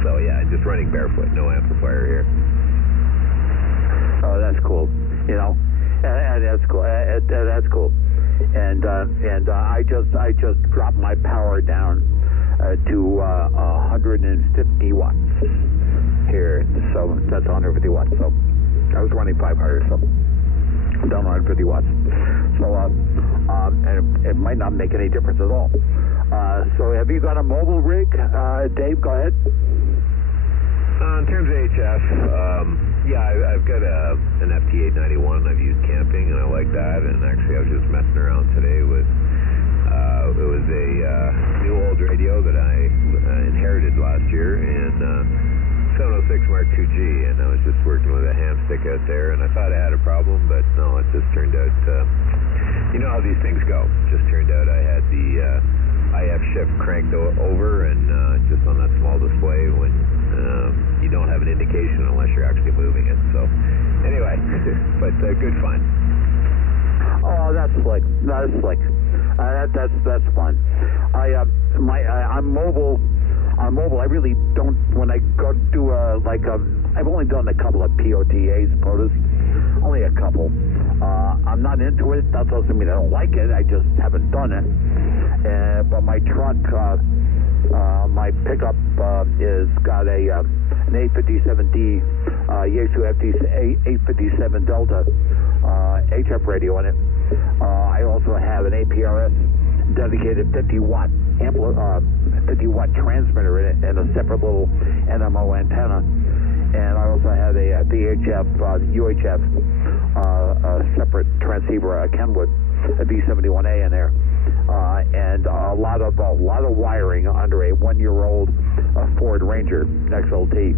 So yeah, just running barefoot, no amplifier here. Oh, that's cool. That's cool. That's cool. And I just dropped my power down to 150 watts here. So that's 150 watts. So I was running 500, so I'm down 150 watts. So and it might not make any difference at all. So have you got a mobile rig, Dave? Go ahead. In terms of HF, I've got an FT891 I've used camping, and I like that. And actually, I was just messing around today with it was a new old radio that I inherited last year in 706 Mark IIG, and I was just working with a ham stick out there, and I thought I had a problem, but no, it just turned out, you know how these things go. It just turned out I had the IF shift cranked over, and just on that small display when you don't have an indication unless you're actually moving it. So anyway, but good fun. Oh, that's slick. That's slick. That's fun. I'm mobile. On mobile, I really don't. When I go do I've only done a couple of POTAs, POTUS, only a couple. I'm not into it. That doesn't mean I don't like it. I just haven't done it. But my truck, my pickup is got an 857D Yaesu FD857 Delta HF radio in it. I also have an APRS dedicated 50 watt transmitter in it, and a separate little NMO antenna. And I also have a VHF UHF separate transceiver, Kenwood, a V71A in there, and a lot of wiring under a 1-year-old Ford Ranger XLT.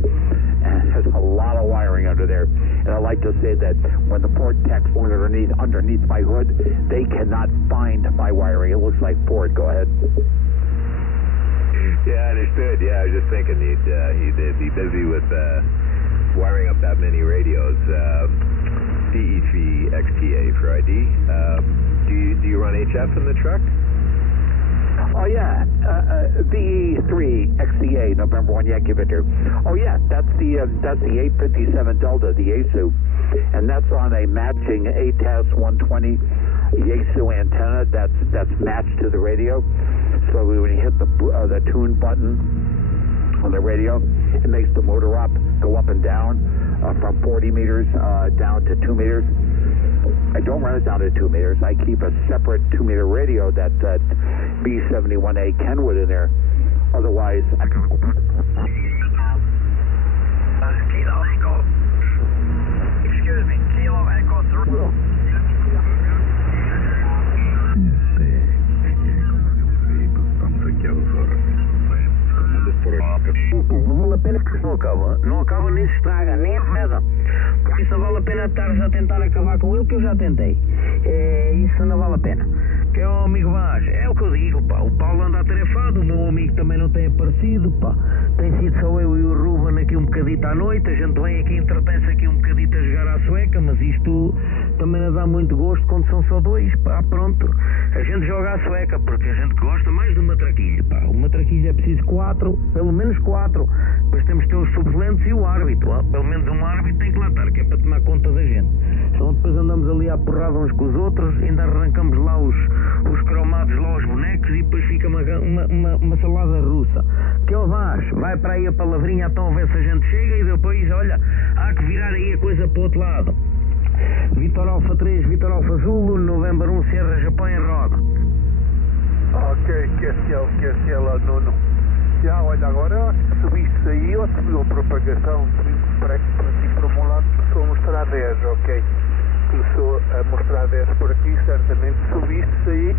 And there's a lot of wiring under there. And I like to say that when the Ford techs look underneath my hood, they cannot find my wiring. It looks like Ford. Go ahead. Yeah, understood. Yeah, I was just thinking he'd be busy with wiring up that many radios. CE3 XTA for ID. Do you run HF in the truck? Oh, yeah. VE3 XCA, November 1 Yankee Victor. Oh, yeah, that's the 857 Delta, the Yaesu. And that's on a matching ATAS 120 Yaesu antenna that's matched to the radio. So when you hit the tune button on the radio, it makes the motor go up and down from 40 meters down to 2 meters. I don't run it down to 2 meters. I keep a separate 2-meter radio that B71A Kenwood in there. Otherwise, I can... Kilo Echo. Excuse me, Kilo Echo 3. Vale a pena que não acaba nem se estraga, nem arreda. Por isso não vale a pena estares a tentar acabar com ele, que eu já tentei. Isso não vale a pena. Que é o amigo Vaz, é o que eu digo, pá. O Paulo anda atarefado, o meu amigo também não tem aparecido, pá. Tem sido só eu e o Ruben aqui um bocadito à noite. A gente vem aqui, entretém-se aqui um bocadito a jogar à sueca, mas isto também não dá muito gosto quando são só dois, pá. Pronto. A gente joga à sueca porque a gente gosta mais de uma traquilha, pá. Uma traquilha é preciso 4, pelo menos 4. Depois temos que ter os suplentes e o árbitro. Pelo menos um árbitro tem que lá estar, que é para tomar conta da gente. Senão depois andamos ali à porrada uns com os outros, ainda arrancamos lá os cromados lá aos bonecos e depois fica uma salada russa. Que ele vai para aí a palavrinha, então a ver se a gente chega e depois, olha, há que virar aí a coisa para o outro lado. Vitor Alfa 3, Vitor Alfa Zulu, Novembro 1, Sierra Japão em roda. Ok, QSL, Nuno. Já, olha, agora subiste aí, ou subiu a propagação, subiu para aqui para um lado, começou a mostrar 10, ok. Começou a mostrar 10 por aqui, certamente subiste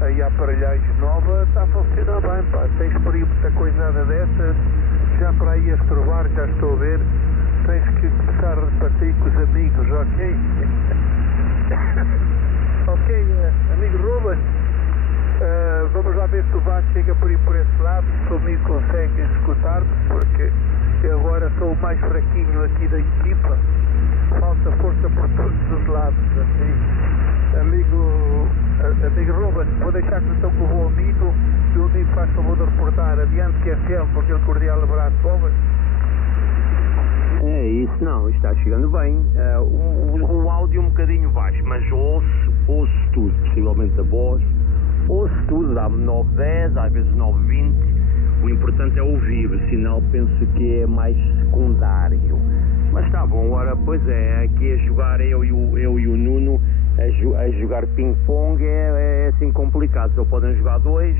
aí a aparelhagem nova está a funcionar bem, pá. Tens por aí muita coisada dessas, já para aí a estrovar, já estou a ver. Tens que começar a repartir com os amigos, ok? Ok, amigo Ruben, vamos lá ver se o Vasco chega por aí por esse lado, se o amigo consegue escutar-me, porque eu agora sou o mais fraquinho aqui da equipa, falta força por todos os lados, assim. Amigo Ruben, vou deixar que estou com o meu amigo, e o amigo faz favor de reportar adiante que é fiel, porque ele cordial abraço, Ruben. É isso, não, está chegando bem. O áudio um bocadinho baixo, mas ouço tudo, possivelmente a voz, ouço tudo, dá-me 9:10, às vezes 9:20. O importante é ouvir, o sinal penso que é mais secundário. Mas está bom, ora, pois é, aqui a jogar eu e o Nuno, a jogar ping-pong é assim complicado, só podem jogar 2.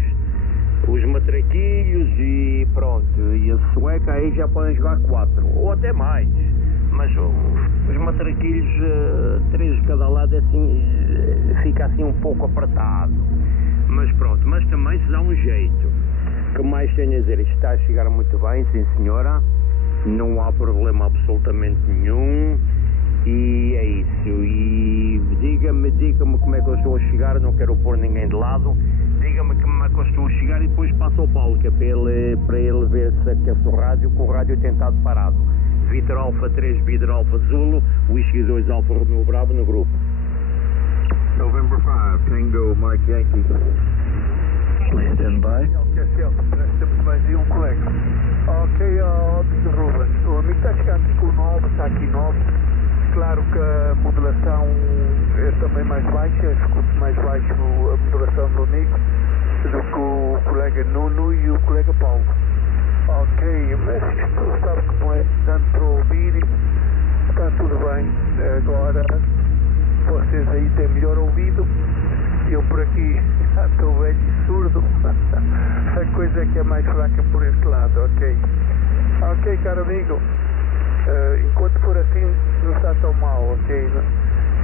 Os matraquilhos e pronto, e a sueca aí já podem jogar 4, ou até mais, mas os matraquilhos 3 de cada lado assim, fica assim um pouco apertado, mas pronto, mas também se dá um jeito. O que mais tenho a dizer, isto está a chegar muito bem, sim senhora, não há problema absolutamente nenhum, e é isso, e diga-me como é que eu estou a chegar, não quero pôr ninguém de lado. Diga-me como é que eu estou a chegar e depois passo ao Paulo, que é para ele ver se aquece o rádio, que o rádio tem estado parado. Vitor Alfa 3, Vitor Alfa Zulu, Whisky 2 Alfa Romeo Bravo no grupo. November 5, Tango Mike Yankee. Stand by. Temos mais aí um colega. Ok, amigo Ruben, o amigo está a chegar aqui com o 9, está aqui 9. Claro que a modulação é também mais baixa, escuto mais baixo a modulação do amigo do que o colega Nuno e o colega Paulo. Ok, mas isto sabe como é, dando para ouvir, está tudo bem. Agora vocês aí têm melhor ouvido, eu por aqui já estou velho e surdo, a coisa é que é mais fraca por este lado, ok? Ok, caro amigo. Enquanto for assim, não está tão mal, ok?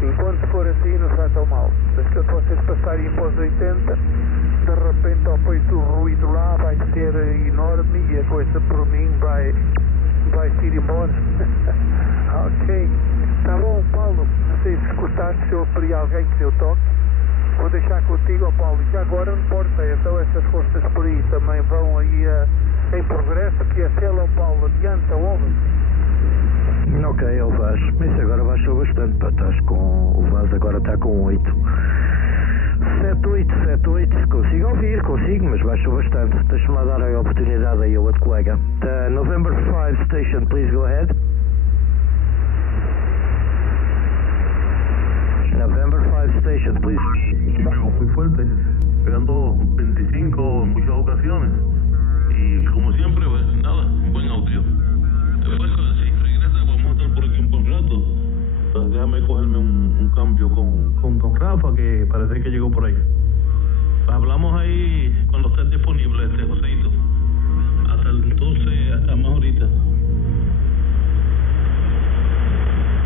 Enquanto for assim, não está tão mal. Mas quando vocês passarem para os 80, de repente, ao peito do ruído lá, vai ser enorme e a coisa por mim vai se ir embora. Ok. Tá bom, Paulo. Não sei se escutaste, se eu pedi alguém que deu toque. Vou deixar contigo, ó Paulo. E já agora não importa, então essas forças por aí também vão aí em progresso, que é selo, Paulo. Adianta, homem. Ok, é o Vaz. Isso agora baixou bastante, pá, estás com... O Vaz agora está com 8. 78, consigo ouvir, consigo, mas baixou bastante. Deixa-me lá dar a oportunidade aí ao outro colega. November 5 station, please go ahead. November 5 station, please. Muy fuerte, pegando 25 en muchas ocasiones. Y como siempre, pues nada, buen audio. Después, si regresa, vamos a estar por aquí un buen rato. Entonces, déjame cogerme un cambio con don Rafa, que parece que llegó por ahí. Pues hablamos ahí cuando estés disponible, Joseito. Hasta entonces, hasta más ahorita.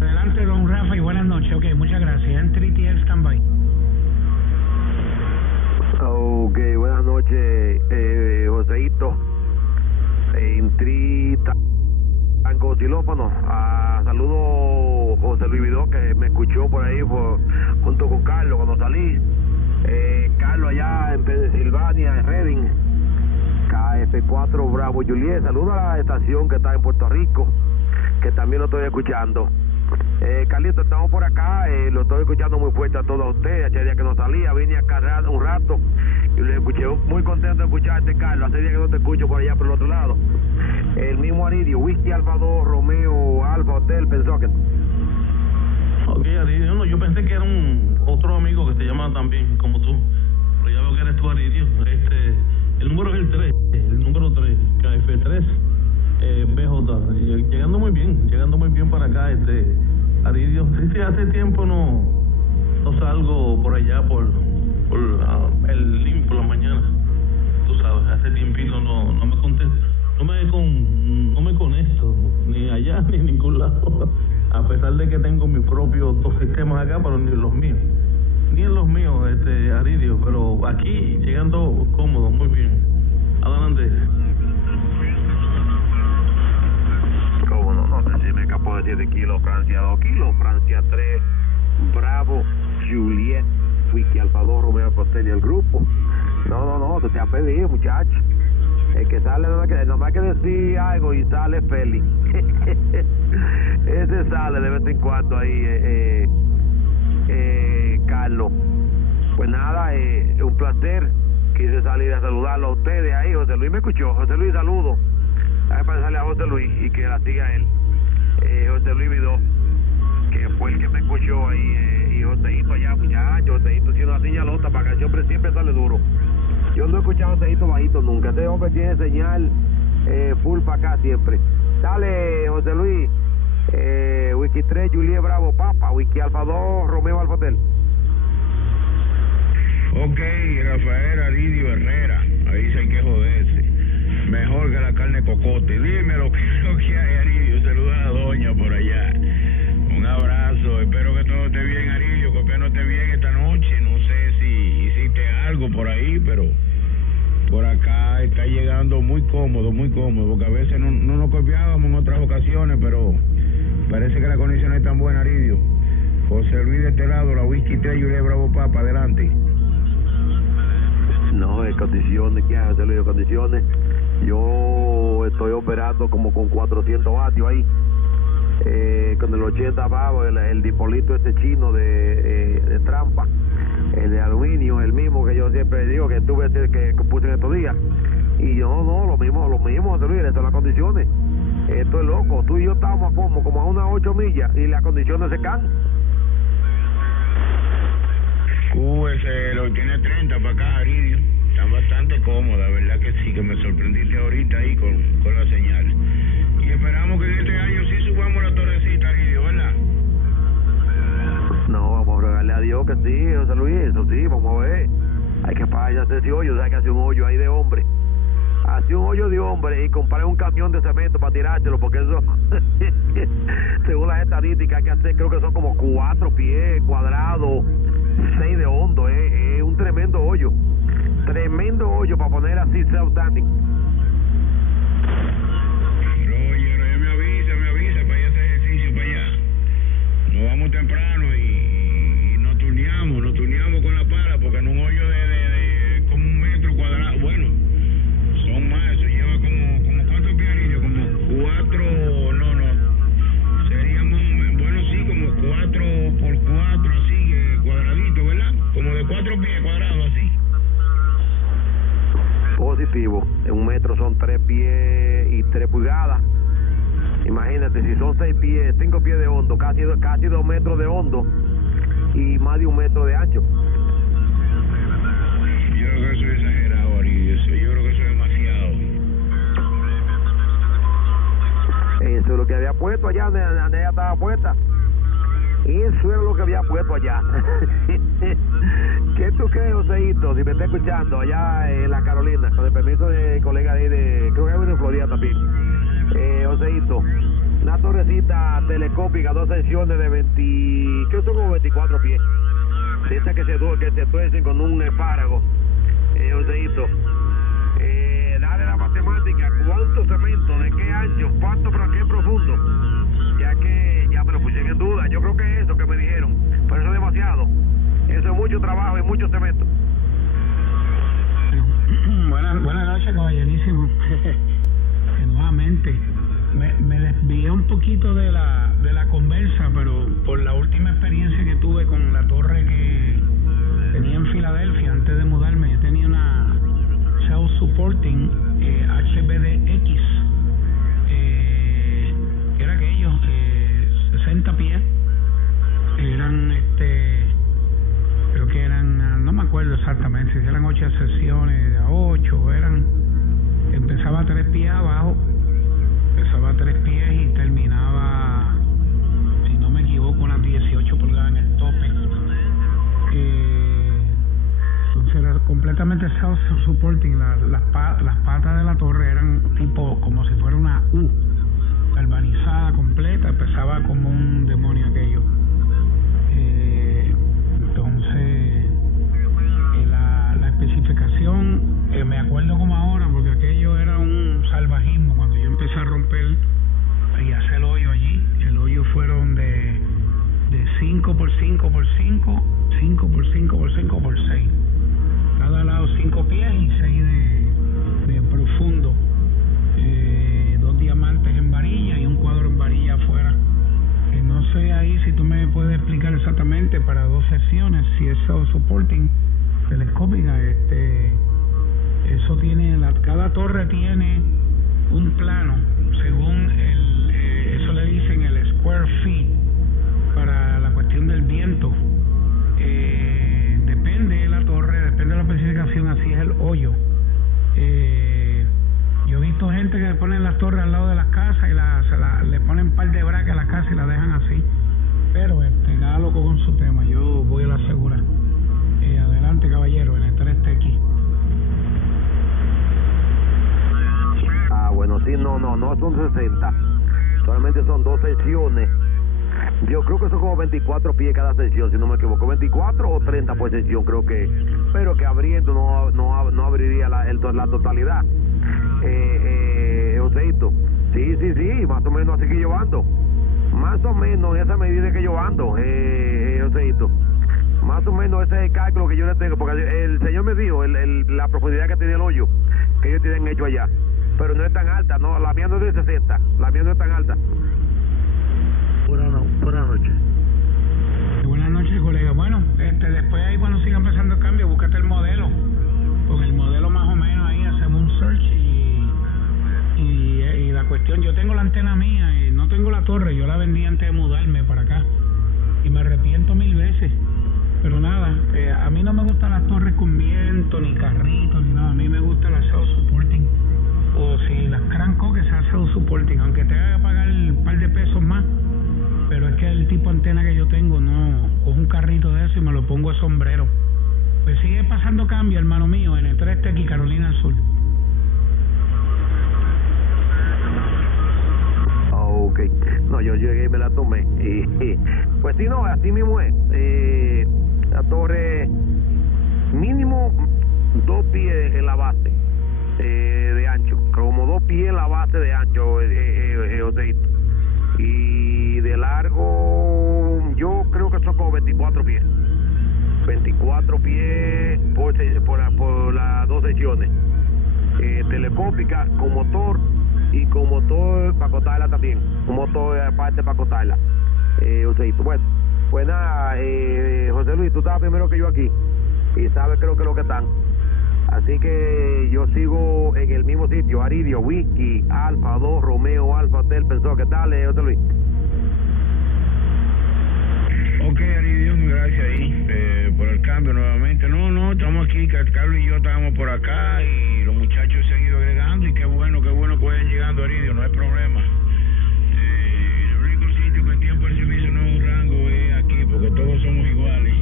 Adelante, don Rafa, y buenas noches. Ok, muchas gracias. Entry TL standby. Ok, buenas noches, Joseito. Entry Tango Xilófono. Saludo José Luis Vidó, que me escuchó por ahí junto con Carlos cuando salí. Carlos allá en Pensilvania, en Reading. KF4 Bravo Juliet. Saludo a la estación que está en Puerto Rico, que también lo estoy escuchando. Carlito, estamos por acá, lo estoy escuchando muy fuerte a todos ustedes. Hace días que no salía, vine acá un rato y lo escuché muy contento de escucharte, Carlos. Hace días que no te escucho por allá por el otro lado. El mismo Aridio, Whisky Alfa 2, Romeo Alfa Hotel, pensó que... Ok, Aridio, no, yo pensé que era otro amigo que te llamaba también, como tú. Pero ya veo que eres tú, Aridio. El número es el 3, el número 3, KF3. BJ, llegando muy bien para acá, Aridio. Sí, hace tiempo no salgo por allá por el LIM por la mañana. Tú sabes, hace tiempito no me contesto, no me conecto ni allá ni en ningún lado. A pesar de que tengo mis propios 2 sistemas acá, pero ni en los míos, Aridio. Pero aquí llegando cómodo, muy bien. Adelante. Cómo no sé si me escapó de 7 kilos, Francia 2 kilos, Francia 3, Bravo, Juliet, Whisky Alfa 2, Romeo Hotel y el grupo. No, tú te has pedido, muchacho. El que sale, no más que decir algo y sale feliz. Ese sale de vez en cuando ahí, Carlos. Pues nada, un placer. Quise salir a saludarlo a ustedes ahí. José Luis me escuchó. José Luis, saludo. Hay que pasarle a José Luis y que la siga él. José Luis Vidó, que fue el que me escuchó ahí. Y Joséito allá, muchachos. Joséito tiene una señalota para que siempre sale duro. Yo no he escuchado a Joséito bajito nunca. Este hombre tiene señal full para acá siempre. Dale, José Luis. Whisky 3, Juliet Bravo Papa. Whisky Alfa 2, Romeo Alfa Hotel. Ok, Rafael Aridio Herrera. Ahí sí hay que joderse. Mejor que la carne cocote. Dime lo que hay, Aridio. Saluda a la doña por allá. Un abrazo. Espero que todo esté bien, Aridio. Que no esté bien esta noche. No sé si hiciste algo por ahí, pero por acá está llegando muy cómodo, porque a veces no nos copiábamos en otras ocasiones, pero parece que la condición es tan buena, Aridio. José Luis de este lado, la Whisky 3, Juliet Bravo Papa, adelante. No, en condiciones, ¿qué hace José Luis? Condiciones. Yo estoy operando como con 400 vatios ahí. Con el 80 pavos, el dipolito chino de trampa. El de aluminio, el mismo que yo siempre digo que tuve que puse en estos días. Y yo lo mismo, José Luis, estas son las condiciones. Esto es loco. Tú y yo estamos como a unas 8 millas y las condiciones se caen. Lo tiene 30 para acá, Aridio. Están bastante cómodas, ¿verdad que sí? Que me sorprendiste ahorita ahí con la señal. Y esperamos que en este año sí subamos la torrecita, Aridio, ¿verdad? No, vamos a regarle a Dios que sí, José Luis, eso sí, vamos a ver. Hay que pagar ese hoyo, ¿sabes que hace un hoyo ahí de hombre? Hace un hoyo de hombre y comprar un camión de cemento para tirártelo, porque eso, según las estadísticas, hay que hacer, creo que son como 4 pies cuadrados, 6 de hondo, es un tremendo hoyo para poner así self-standing. Roger, me avisa para ir a hacer ejercicio para allá. Nos vamos temprano y nos turneamos con la pala, porque en un hoyo de como 1 metro cuadrado, bueno, son más, eso lleva como ¿cuántos pies, Aridio? Como 4, ejecutivo. En 1 metro son 3 pies y 3 pulgadas. Imagínate, si son 6 pies, 5 pies de hondo, casi 2 metros de hondo y más de 1 metro de ancho. Yo creo que eso es exagerado, Aridio. Yo creo que eso es demasiado. Eso es lo que había puesto allá, donde ella estaba puesta. Eso era lo que había puesto allá. ¿Qué tú crees, Joseito? Si me está escuchando allá en la Carolina, con el permiso de colega de creo que hay uno en Florida también. Joseito, una torrecita telescópica, 2 secciones de 20, creo que son como 24 pies. De esas que se tuercen con un espárrago. Joseito, dale la matemática, ¿cuánto cemento, de qué ancho, cuánto, pero qué profundo? Ya que ya me lo pusieron en duda. Yo creo que es eso que me dijeron, pero eso es demasiado. Eso es mucho trabajo y mucho cemento. Buenas noches, caballerísimo. Nuevamente, me desvié un poquito de la conversa, pero por la última experiencia que tuve con la torre que tenía en Filadelfia antes de mudarme, yo tenía una self-supporting HBDX, que era aquello, 60 pies, eran creo que eran, no me acuerdo exactamente si eran 8 sesiones, 8, empezaba a 3 pies abajo, empezaba a 3 pies y terminaba, si no me equivoco, unas 18 pulgadas en el tope. Entonces era completamente self-supporting. Las patas de la torre eran tipo como si fuera una U, galvanizada completa, pesaba como un demonio aquello. Entonces la especificación, me acuerdo como ahora, porque aquello era un salvajismo cuando yo empecé a romper y hacer el hoyo allí. El hoyo fueron de 5 por 5 por 5, 5 por 5 por 5 por 6, cada lado 5 pies y 6 de profundo, 2 diamantes en varilla y un cuadro en varilla afuera. No sé ahí si tú me puedes explicar exactamente para 2 sesiones si es self-supporting telescópica. Eso tiene, cada torre tiene un plano según eso le dicen el square feet para la cuestión del viento. Depende de la torre, depende de la especificación, así es el hoyo. Yo he visto gente que ponen las torres al lado de las casas y le ponen un par de bracas a las casas y la dejan así. Pero cada loco con su tema, yo voy a la segura. Adelante, caballero, en el 3TX. Bueno, sí, no son 60. Solamente son 2 secciones. Yo creo que son como 24 pies cada sección, si no me equivoco. 24 o 30 por sección, creo que. Pero que abriendo no abriría la totalidad. Joseito, sí, más o menos así que yo ando. Más o menos esa medida que yo ando, Joseito. Más o menos ese es el cálculo que yo le tengo, porque el señor me dijo la profundidad que tiene el hoyo, que ellos tienen hecho allá. Pero no es tan alta, no, la mía no es de 60, la mía no es tan alta. Buenas noches. Buenas noches, colega. Bueno, después ahí cuando siga empezando el cambio, búscate el modelo. Con el modelo más o menos ahí hacemos un search y la cuestión, yo tengo la antena mía y no tengo la torre, yo la vendí antes de mudarme para acá y me arrepiento 1000 veces. Pero nada, a mí no me gustan las torres con viento, ni carritos, ni nada. A mí me gusta la self-supporting. O si las cranco, que sea self-supporting, aunque tenga que pagar un par de pesos más. Pero es que el tipo de antena que yo tengo, no, cojo un carrito de eso y me lo pongo de sombrero. Pues sigue pasando cambio, hermano mío, en el 3TX, Carolina del Sur. Ok, no, yo llegué y me la tomé. Pues sí, no, así mismo es. La torre, mínimo 2 pies en la base de ancho, como 2 pies en la base de ancho, y de largo, yo creo que son como 24 pies. 24 pies por las 2 secciones. Telescópica con motor y con motor para acotarla también. Un motor aparte para acotarla. Bueno, pues nada, José Luis, tú estabas primero que yo aquí y sabes creo que lo que están. Así que yo sigo en el mismo sitio, Aridio, Whisky, Alfa 2, Romeo, Alfa Hotel, pensó que tal, José Luis. Ok, Aridio, gracias ahí por el cambio nuevamente. No, estamos aquí, Carlos y yo estábamos por acá y los muchachos se han ido agregando y qué bueno que vayan llegando, Aridio, no hay problema. El único sitio que el tiempo del servicio no es un rango es aquí, porque todos somos iguales.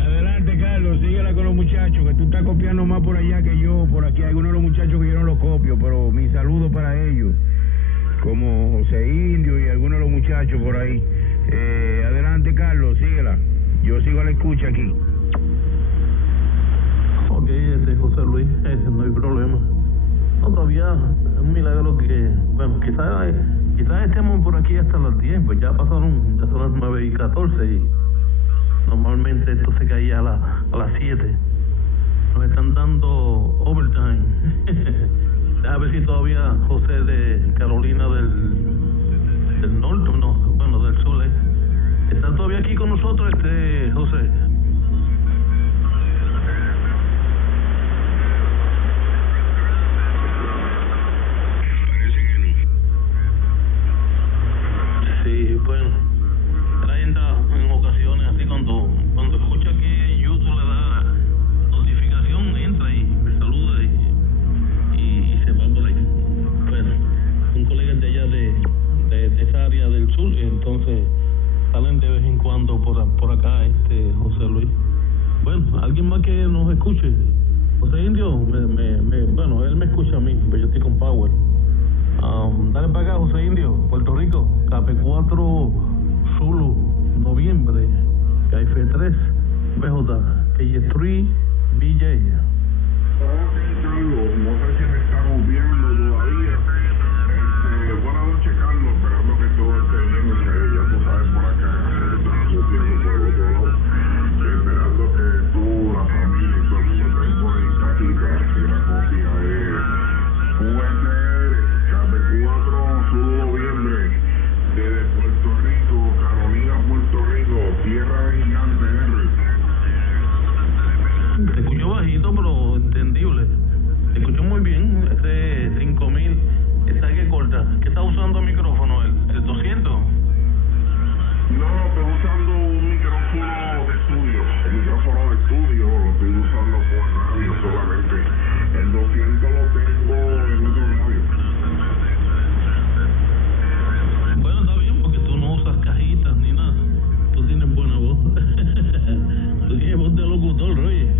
Adelante, Carlos, síguela con los muchachos, que tú estás copiando más por allá que yo, por aquí. Hay algunos de los muchachos que yo no los copio, pero mi saludo para ellos, como José Indio y algunos de los muchachos por ahí. Adelante, Carlos, síguela. Yo sigo a la escucha aquí. Ok, José Luis, no hay problema. No, todavía es un milagro que, bueno, quizás estemos por aquí hasta las 10, pues ya son las 9:14 y normalmente esto se caía a las 7. Nos están dando overtime. Déjame ver si todavía José de Carolina del norte, no, bueno, del sur, ¿está todavía aquí con nosotros, José? Parece que no. Sí, bueno, en ocasiones así cuando escucha que YouTube le da notificación, entra y me saluda y se va por ahí. Bueno, un colega de allá de esa área del sur, entonces salen de vez en cuando por acá, José Luis. Bueno, alguien más que nos escuche. José Indio, bueno, él me escucha a mí, pero yo estoy con Power. Dale para acá, José Indio, Puerto Rico, KP4 Zulu, noviembre, KF3, BJ, KJ3, BJ. Carlos, no sé si me está moviendo todavía. Buenas noches, Carlos, esperando que todo esté bien, ya tú sabes por acá, yo tiempo por el otro lado, esperando que tú, la familia y todo el mundo estén por ahí casita, que la copia es USR, KP4, Sur Noviembre, desde Puerto Rico, Carolina, Puerto Rico, tierra de gigante, Henry. Te escucho bajito, pero entendible. Te escucho muy bien, ese 5000. ¿Está que corta? ¿Qué está usando el micrófono? ¿El 200? No, estoy usando un micrófono de estudio. El micrófono de estudio lo estoy usando por radio solamente. El 200 lo tengo en otro radio. Bueno, está bien, porque tú no usas cajitas ni nada. Tú tienes buena voz. Tú tienes voz de locutor, oye.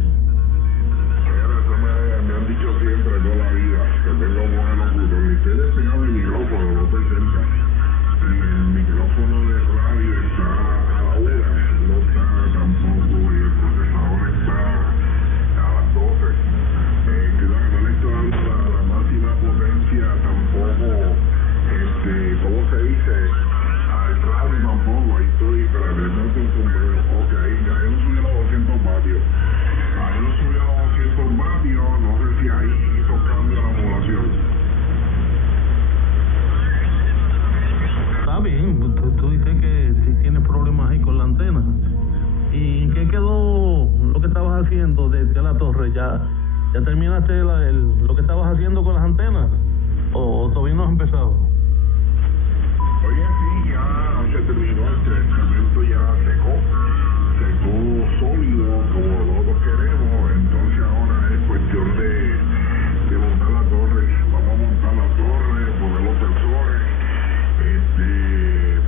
Eso me han dicho siempre toda la vida, que tengo buen locutor. Ni estoy despegado el micrófono, no estoy cerca. Y el micrófono de radio está a la 1, no está tampoco, y el procesador está a las 12. Claro, no le estoy dando la máxima potencia tampoco, ¿cómo se dice? Al radio tampoco, ahí estoy, pero de tanto un sombrero. Ok, ya yo no subí a los 200 vatios. Ahí no subió a 200 vatios, no sé si ahí hizo cambio a la modulación. Está bien, tú dices que si tienes problemas ahí con la antena. ¿Y en qué quedó lo que estabas haciendo desde la torre? ¿Ya terminaste lo que estabas haciendo con las antenas? ¿O todavía no has empezado? Oye, sí, ya se terminó, el cemento ya secó sólido como nosotros queremos, entonces ahora es cuestión de montar la torre. Vamos a montar la torre, poner los sensores,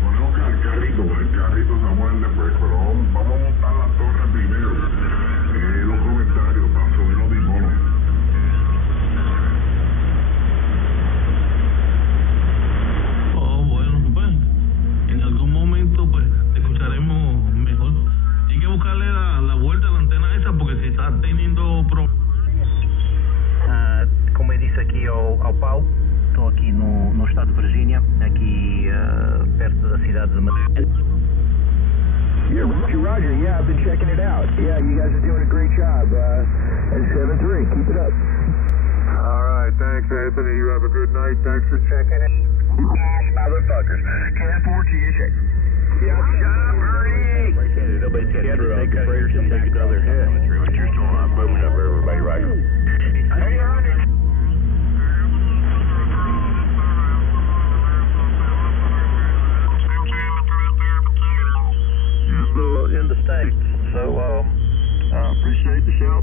ponemos el carrito se va a poner después, pero vamos a montar la torre primero, los comentarios para subir los iconos. Oh, bueno, pues en algún momento pues te escucharemos mejor. Hay que buscarle la vuelta a la antena esa, porque si estás teniendo problemas. Como eu disse aqui ao Paulo, estou aqui no estado de Virgínia, aqui perto da cidade de Madrid. Yeah, Roger, yeah, I've been checking it out. Yeah, you guys are doing a great job. And 7-3, keep it up. All right, thanks, Anthony. You have a good night. Thanks for checking it. Motherfuckers. Cat-4 to you, check. Yeah, shut up, Ernie! Nobody's got to take another hit. But you're still booming up everybody, right?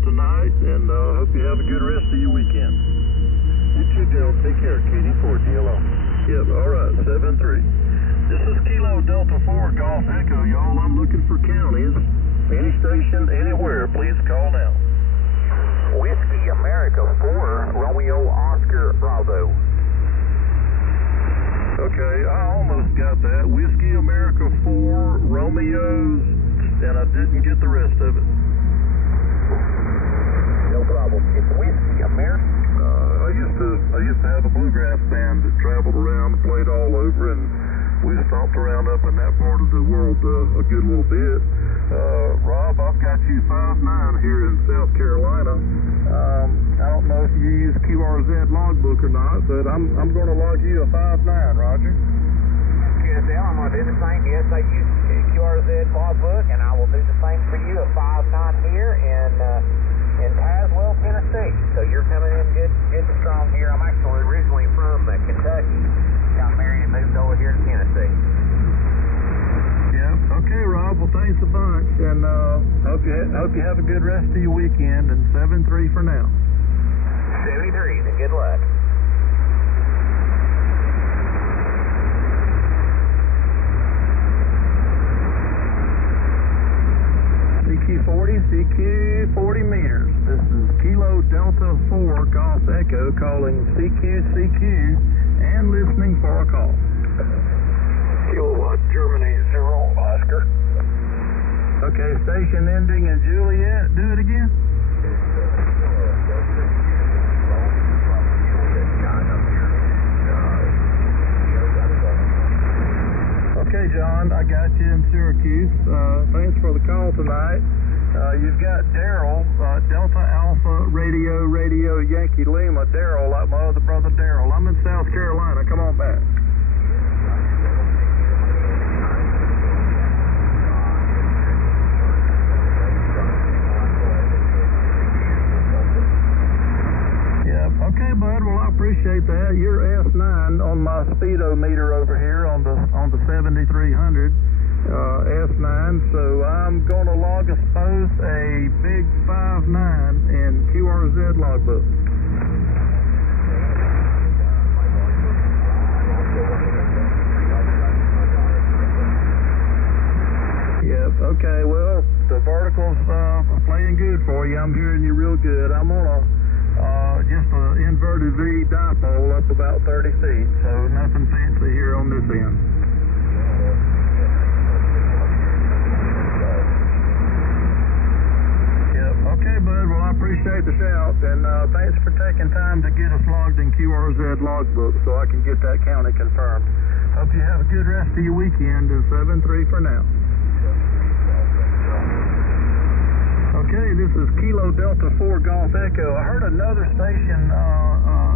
tonight, and hope you have a good rest of your weekend. You too, Dale. Take care. KD4, DLO. Yep, all right, 7-3. This is Kilo Delta 4, Golf Echo, y'all. I'm looking for counties. Any station, anywhere, please call now. Whiskey America 4, Romeo Oscar Bravo. Okay, I almost got that. Whiskey America 4, Romeo's, and I didn't get the rest of it. No problem. It's Whiskey America. I used to have a bluegrass band that traveled around and played all over, and we stomped around up in that part of the world a good little bit. Rob, I've got you 5-9 here in South Carolina. I don't know if you use QRZ logbook or not, but I'm going to log you a 5-9, Roger. QSL, I'm going to do the same. Yes, I use QRZ logbook, and I will do the same for you, a 5-9 here in Tazewell, Tennessee. So you're coming in good and strong here. I'm actually originally from Kentucky. Got married and moved over here to Tennessee. Yeah. Okay, Rob. Well, thanks a bunch, and hope you have a good rest of your weekend. And 7-3 for now. 73, and good luck. CQ 40 meters. This is Kilo Delta 4 Golf Echo calling CQ and listening for a call. Kilowatt, Germany, 0, Oscar. Okay, station ending in Juliet. Do it again. Okay, John, I got you in Syracuse. Thanks for the call tonight. You've got Daryl, Delta Alpha Radio Yankee Lima. Daryl, like my other brother Daryl. I'm in South Carolina. Come on back. Yeah. Okay, bud. Well, I appreciate that. You're S9 on my speedometer over here on the 7300. S9, so I'm going to log us both a big 5-9 in QRZ logbook. Yep, okay, well, the vertical's playing good for you. I'm hearing you real good. I'm on just an inverted V dipole up about 30 feet, so nothing fancy here on this end. Okay, bud. Well, I appreciate the shout, and thanks for taking time to get us logged in QRZ logbook so I can get that county confirmed. Hope you have a good rest of your weekend, and 7-3 for now. Okay, this is Kilo Delta 4 Golf Echo. I heard another station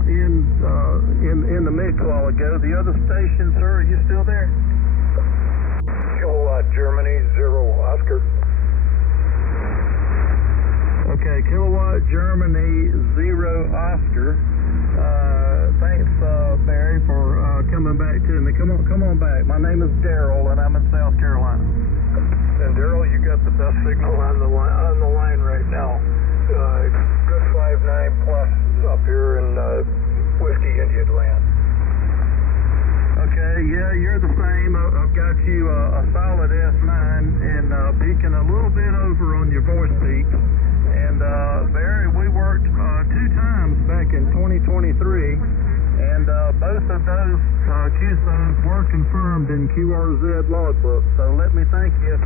in the mix a while ago. The other station, sir, are you still there? Kilowatt, Germany, 0, Oscar. Okay, Kilowatt, Germany, 0, Oscar. Thanks, Barry, for coming back to me. Come on back. My name is Daryl, and I'm in South Carolina. And Daryl, you got the best signal on the line right now. Good 5-9 plus up here in Whiskey Indian land. Okay, yeah, you're the same. I've got you a solid S9 and peaking a little bit over on your voice peak. And Barry, we worked 2 times back in 2023, and both of those QSOs were confirmed in QRZ logbook. So let me thank you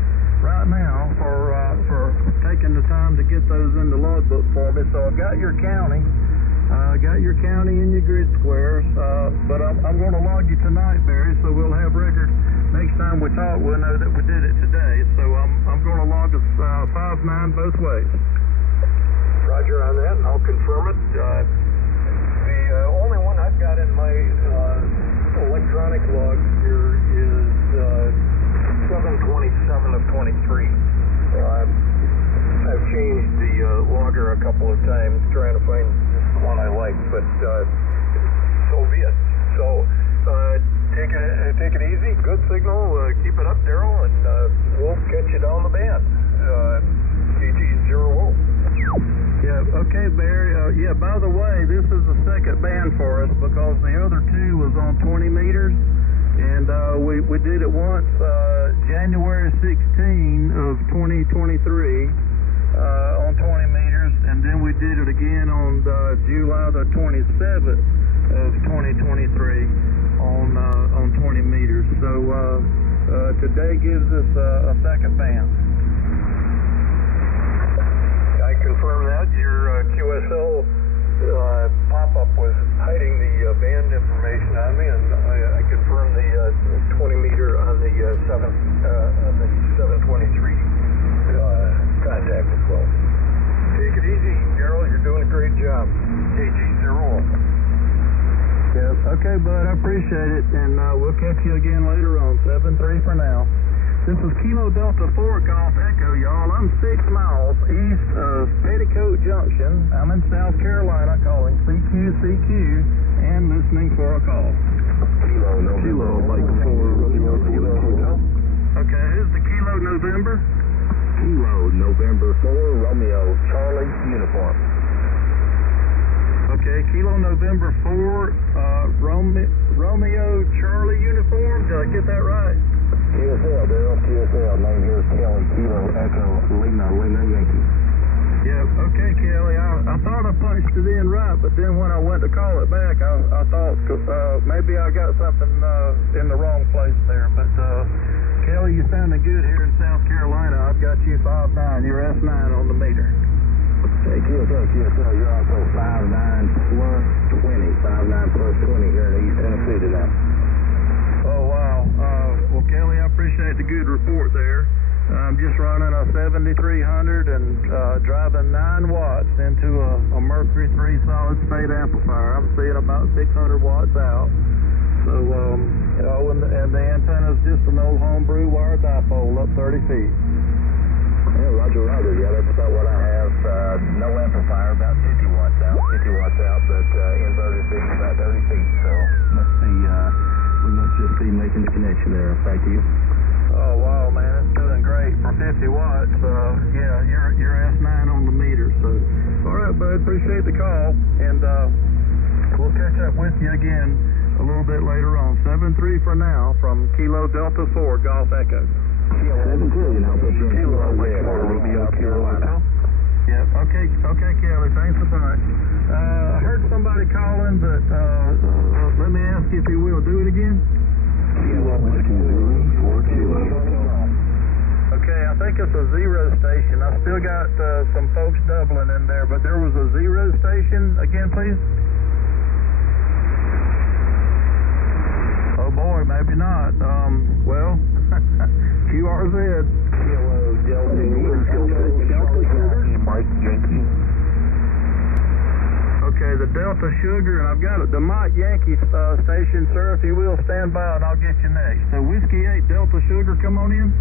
right now for taking the time to get those in the logbook for me. So I've got your county. Got your county in your grid squares, but I'm going to log you tonight, Barry, so we'll have record. Next time we talk, we'll know that we did it today. So I'm going to log us 5-9 both ways. Roger on that, and I'll confirm it. The only one I've got in my electronic log here is 7/27 of 23. I've changed the logger a couple of times trying to find one I like, but so be it. So take it easy, good signal, keep it up, Daryl, and we'll catch you down the band. KG 0. Yeah, okay, Barry. Yeah, by the way, this is the second band for us because the other two was on 20 meters, and we did it once January 16 of 2023 on 20 meters, and then we did it again on July the 27th of 2023 on 20 meters. So today gives us a second band. I confirm that your QSL pop-up was hiding the band information on me, and I confirm the 20 meter on the 723 contact as well. Take it easy, Gerald. You're doing a great job. KG01. Yes, okay, bud, I appreciate it, and we'll catch you again later on. 7-3 for now. This is Kilo Delta 4 Golf Echo, y'all. I'm 6 miles east of Petticoat Junction. I'm in South Carolina calling CQ and listening for a call. Kilo, Mike 4, Kilo. Okay, who's the Kilo November? Kilo, November 4, Romeo, Charlie, uniform. Okay, Kilo November 4, Romeo, Charlie, uniform. Did I get that right? QSL, Daryl, QSL. Name here is Kelly, Kilo, Echo, Lima, Yankee. Yeah, okay, Kelly. I thought I punched it in right, but then when I went to call it back, I thought maybe I got something in the wrong place there. But Kelly, you sounded good here in South Carolina. I've got you 5'9", you're S9 on the meter. Hey, QSL, you're also 5'9 plus 20, 5'9 plus 20 here in East Tennessee today. Oh, wow. Well, Kelly, I appreciate the good report there. I'm just running a 7300 and driving 9 watts into a Mercury 3 solid state amplifier. I'm seeing about 600 watts out. So, and the antenna's just an old homebrew wire dipole up 30 feet. Yeah, Roger. Yeah, that's about what I have. No amplifier, about 50 watts out, but inverted feet about 30 feet. So we must just be making the connection there. Thank you. Oh, wow, man, it's doing great for 50 watts. Yeah, you're S9 on the meter. So, all right, bud, appreciate the call, and we'll catch up with you again a little bit later on. 7-3 for now from Kilo Delta 4 Golf Echo. 7-2, now put you in Kilo Romeo, Carolina. Yeah, okay, Kelly, thanks a bunch. I heard somebody calling, but let me ask you if you will do it again. Kilo, Okay, I think it's a 0 station. I still got some folks doubling in there, but there was a 0 station. Again, please. Oh boy, maybe not. Well, QRZ. Kilo, Delta, Mike, Yankee. Okay, the Delta Sugar, and I've got the Mike Yankee station, sir. If you will, stand by and I'll get you next. So Whiskey 8 Delta Sugar, come on in.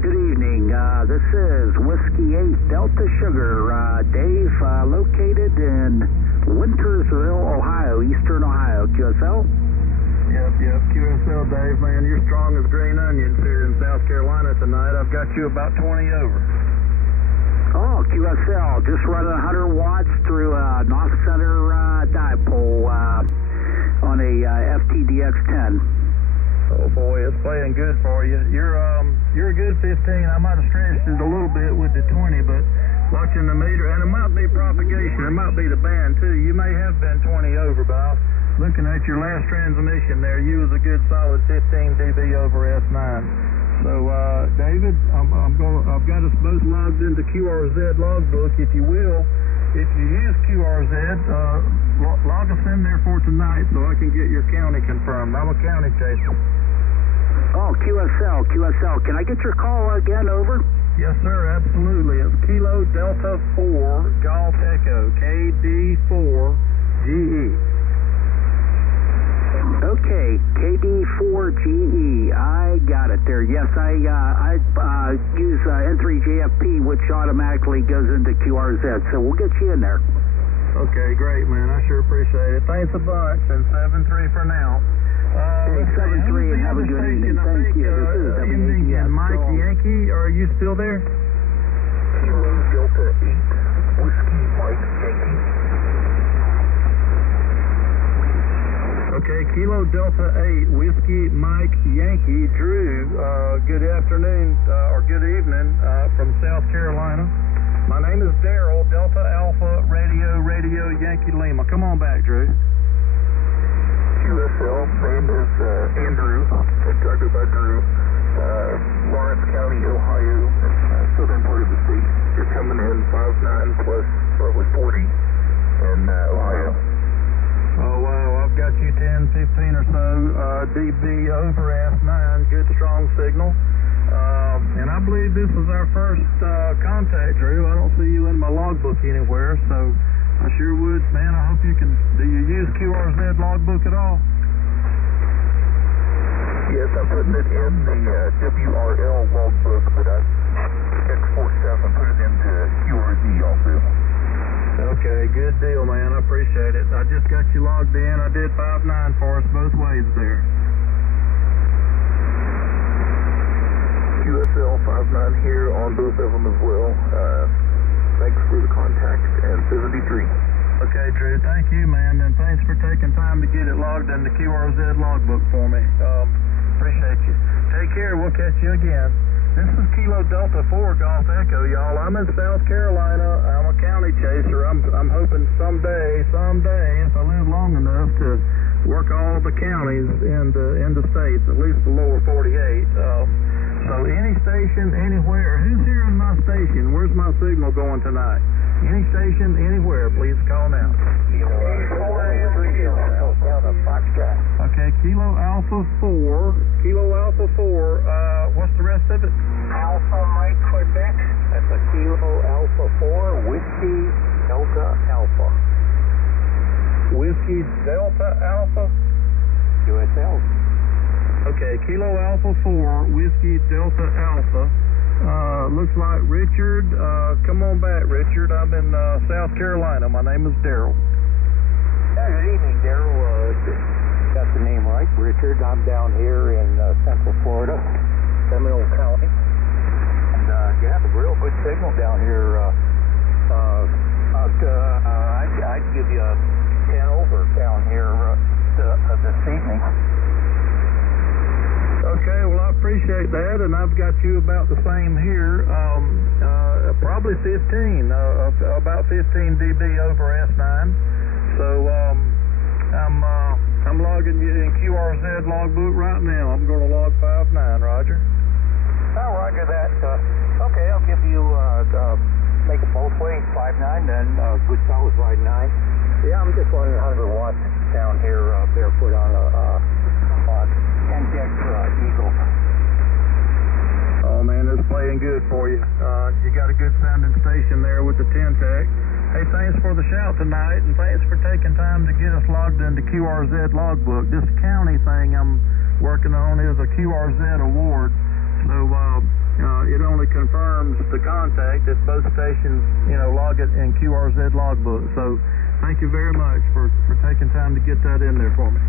Good evening. This is Whiskey 8 Delta Sugar. Dave, located in Wintersville, Ohio, Eastern Ohio. QSL? Yep, QSL, Dave, man. You're strong as green onions here in South Carolina tonight. I've got you about 20 over. Oh, QSL, just running 100 watts through a North Center dipole on a FTDX10. Oh boy, it's playing good for you. You're a good 15. I might have stretched it a little bit with the 20, but watching the meter, and it might be propagation, it might be the band too. You may have been 20 over, but I was looking at your last transmission there. You was a good solid 15 dB over S9. So, David, I've got us both logged into QRZ logbook, if you will. If you use QRZ, log us in there for tonight so I can get your county confirmed. I'm a county chaser. Oh, QSL. Can I get your call again? Over? Yes, sir, absolutely. It's Kilo Delta 4 Golf Echo, KD4GE. Okay, KD4GE, I got it there. Yes, I use N3JFP, which automatically goes into QRZ, so we'll get you in there. Okay, great, man. I sure appreciate it. Thanks a bunch, and 7-3 for now. Hey, 7-3, and have a good evening. Thank you. This is Ending in Mike Yankee. Are you still there? Kilo Delta 8, Kilo Delta 8, Whiskey Mike Yankee. Drew, good afternoon or good evening from South Carolina. My name is Daryl, Delta Alpha Radio Yankee Lima. Come on back, Drew. QSL, name is Andrew. Talking about Drew. Lawrence County, Ohio, southern part of the state. You're coming in 5'9" plus probably 40 in Ohio. Oh, wow, I've got you 10, 15 or so dB over S9, good strong signal. And I believe this is our first contact, Drew. I don't see you in my logbook anywhere, so I sure would. Man, I hope you can. Do you use QRZ logbook at all? Yes, I'm putting it in the WRL logbook, but I export stuff and put it into QRZ also. Okay, good deal, man. I appreciate it. I just got you logged in. I did 5'9" for us both ways there. QSL 5'9" here on both of them as well. Thanks for the contact and 73. Okay, Drew. Thank you, man, and thanks for taking time to get it logged in the QRZ logbook for me. Appreciate you. Take care. We'll catch you again. This is Kilo Delta 4 Golf Echo, y'all. I'm in South Carolina. I'm a county chaser. I'm hoping someday, if I live long enough to work all the counties in the states, at least the lower 48. So any station, anywhere. Who's here in my station? Where's my signal going tonight? Any station, anywhere, please call now. Okay, Kilo Alpha 4. What's the rest of it? Alpha Mike Quebec. That's a Kilo Alpha 4, Whiskey Delta Alpha. Whiskey Delta Alpha? QSL. Okay, Kilo Alpha 4, Whiskey Delta Alpha. Looks like Richard. Come on back, Richard. I'm in South Carolina. My name is Daryl. Good evening, Daryl. Got the name right, Richard. I'm down here in Central Florida, Seminole County. And you have a real good signal down here. I'd give you a 10 over down here this evening. Okay, well, I appreciate that, and I've got you about the same here. Probably 15, about 15 dB over S9. So I'm logging you in QRZ logbook right now. I'm going to log 5'9", Roger. Oh, Roger that. Okay, I'll give you make it both ways, 5'9", then good solid 5'9". Yeah, I'm just running 100 watts down here barefoot on a 10-deck Eagle. Oh, man, it's playing good for you. You got a good sounding station there with the 10-tech. Hey, thanks for the shout tonight, and thanks for taking time to get us logged into QRZ logbook. This county thing I'm working on is a QRZ award, so it only confirms the contact if both stations, log it in QRZ logbook. So thank you very much for taking time to get that in there for me.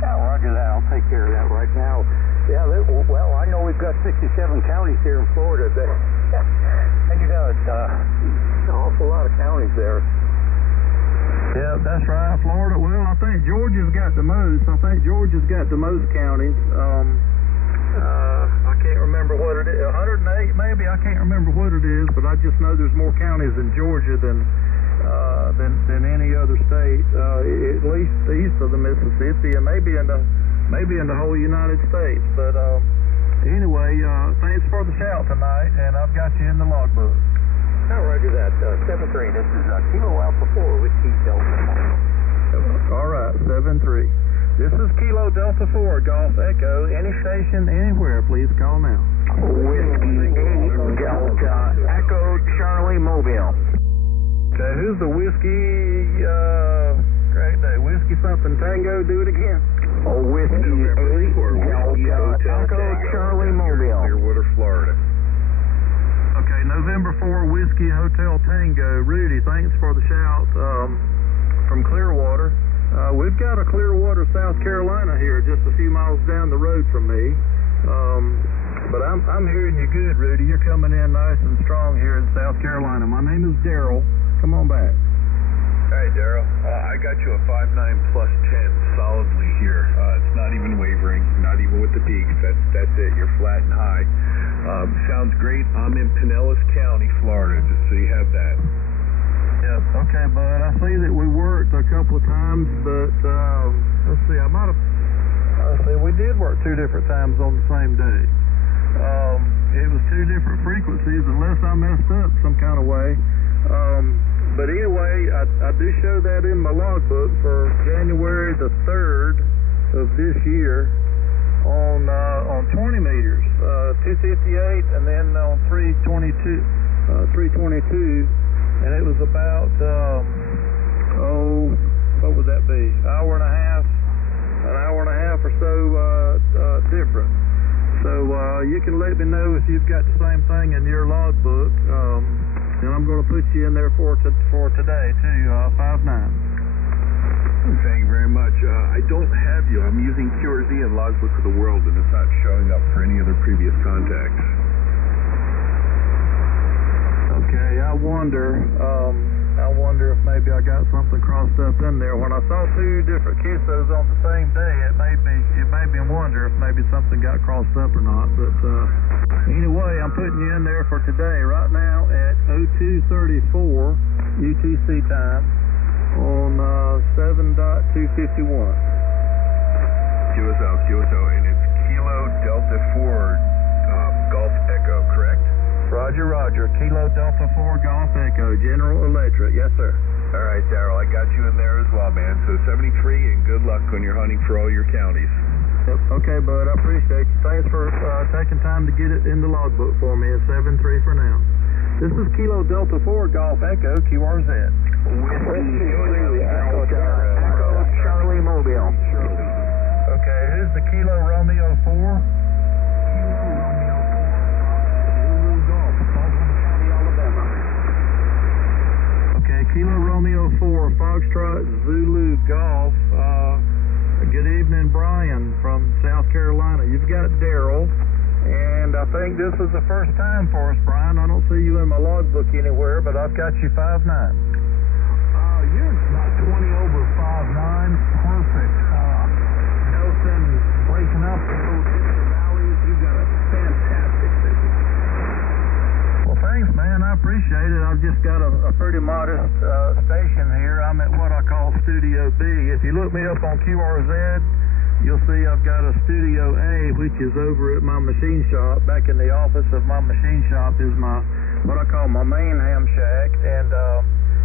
Yeah, Roger that. I'll take care of that right now. Yeah, well, I know we've got 67 counties here in Florida, and you got an awful lot of counties there. Yeah, that's right. Florida, well, I think Georgia's got the most. Counties. I can't remember what it is. 108 maybe. I can't remember what it is, but I just know there's more counties in Georgia than any other state, at least east of the Mississippi, and maybe in the whole United States. But anyway, thanks for the shout tonight, and I've got you in the logbook. Oh, Roger that. 7-3. This is Kilo Alpha 4 Whiskey Delta. All right, 7-3. This is Kilo Delta 4 Golf Echo. Any station, anywhere, please call now. Whiskey 8 Delta Echo Charlie Mobile. Okay, who's the Whiskey? Great day. Whiskey something Tango. Do it again. Whiskey 8 Delta Echo Charlie Mobile. Clearwater, Florida. Okay, November 4 Whiskey Hotel Tango. Rudy, thanks for the shout from Clearwater. We've got a Clearwater, South Carolina here, just a few miles down the road from me. But I'm hearing you good, Rudy. You're coming in nice and strong here in South Carolina. My name is Daryl. Come on back. Hey, Daryl. I got got you a 5.9 plus 10 solidly here. It's not even wavering, not even with the peaks. That's it. You're flat and high. Sounds great. I'm in Pinellas County, Florida, just so you have that. Yeah, okay, bud. I see that we worked a couple of times, but let's see, we did work 2 different times on the same day. It was 2 different frequencies, unless I messed up some kind of way. But anyway, I do show that in my logbook for January the 3rd of this year on 20 meters, 258, and then on 322, and it was about what would that be? An hour and a half or so different. So you can let me know if you've got the same thing in your logbook, and I'm going to put you in there for today too, 5.9. Thank you very much. I don't have you. I'm using QRZ and Logbook of the World, and it's not showing up for any other previous contacts. Okay, I wonder if maybe I got something crossed up in there. When I saw 2 different QSOs on the same day, it made me wonder if maybe something got crossed up or not. But anyway, I'm putting you in there for today right now at 0234 UTC time on 7.251. QSO, and it's Kilo Delta 4 Golf Echo, correct? Roger. Kilo Delta 4 Golf Echo, General Electric. Yes, sir. All right, Daryl, I got you in there as well, man. So 73, and good luck when you're hunting for all your counties. Yep. Okay, bud, I appreciate you. Thanks for taking time to get it in the logbook for me. It's 73 for now. This is Kilo Delta 4 Golf Echo, QRZ. Echo Charlie Mobile. Okay, who's the Kilo Romeo 4? Kilo Romeo 4, Foxtrot Zulu Golf. Good evening, Brian from South Carolina. You've got Daryl, and I think this is the first time for us, Brian. I don't see you in my logbook anywhere, but I've got you 5.9. You're about 20 over 5.9. Perfect. Nothing breaking up those different valleys. You've got a fantastic signal. Well, thanks, man. I appreciate it. I've just got a pretty modest station here. I'm at what I call Studio B. If you look me up on QRZ, you'll see I've got a Studio A, which is over at my machine shop. Back in the office of my machine shop is what I call my main ham shack.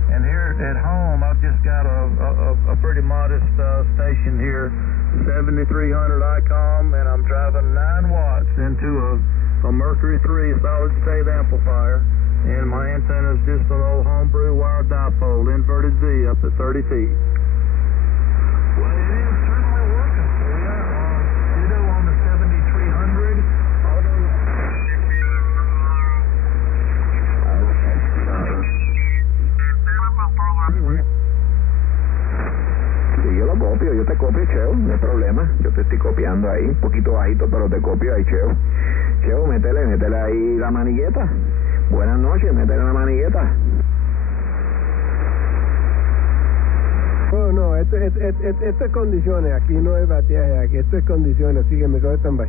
And here at home, I've just got a pretty modest station here, 7300 ICOM, and I'm driving 9 watts into a Mercury 3 solid-state amplifier, and my antenna is just an old homebrew wire dipole, inverted V up at 30 feet. Well, it is certainly working for you. Ditto on the 7300. Sí, yo te copio, Cheo, no hay problema. Yo te estoy copiando ahí, un poquito bajito, pero te copio ahí, Cheo. Cheo, métele ahí la manigueta. Buenas noches, métele la manigueta. No, esto es condiciones, aquí no es bateaje, aquí esto es condiciones, así que me coge stand-by.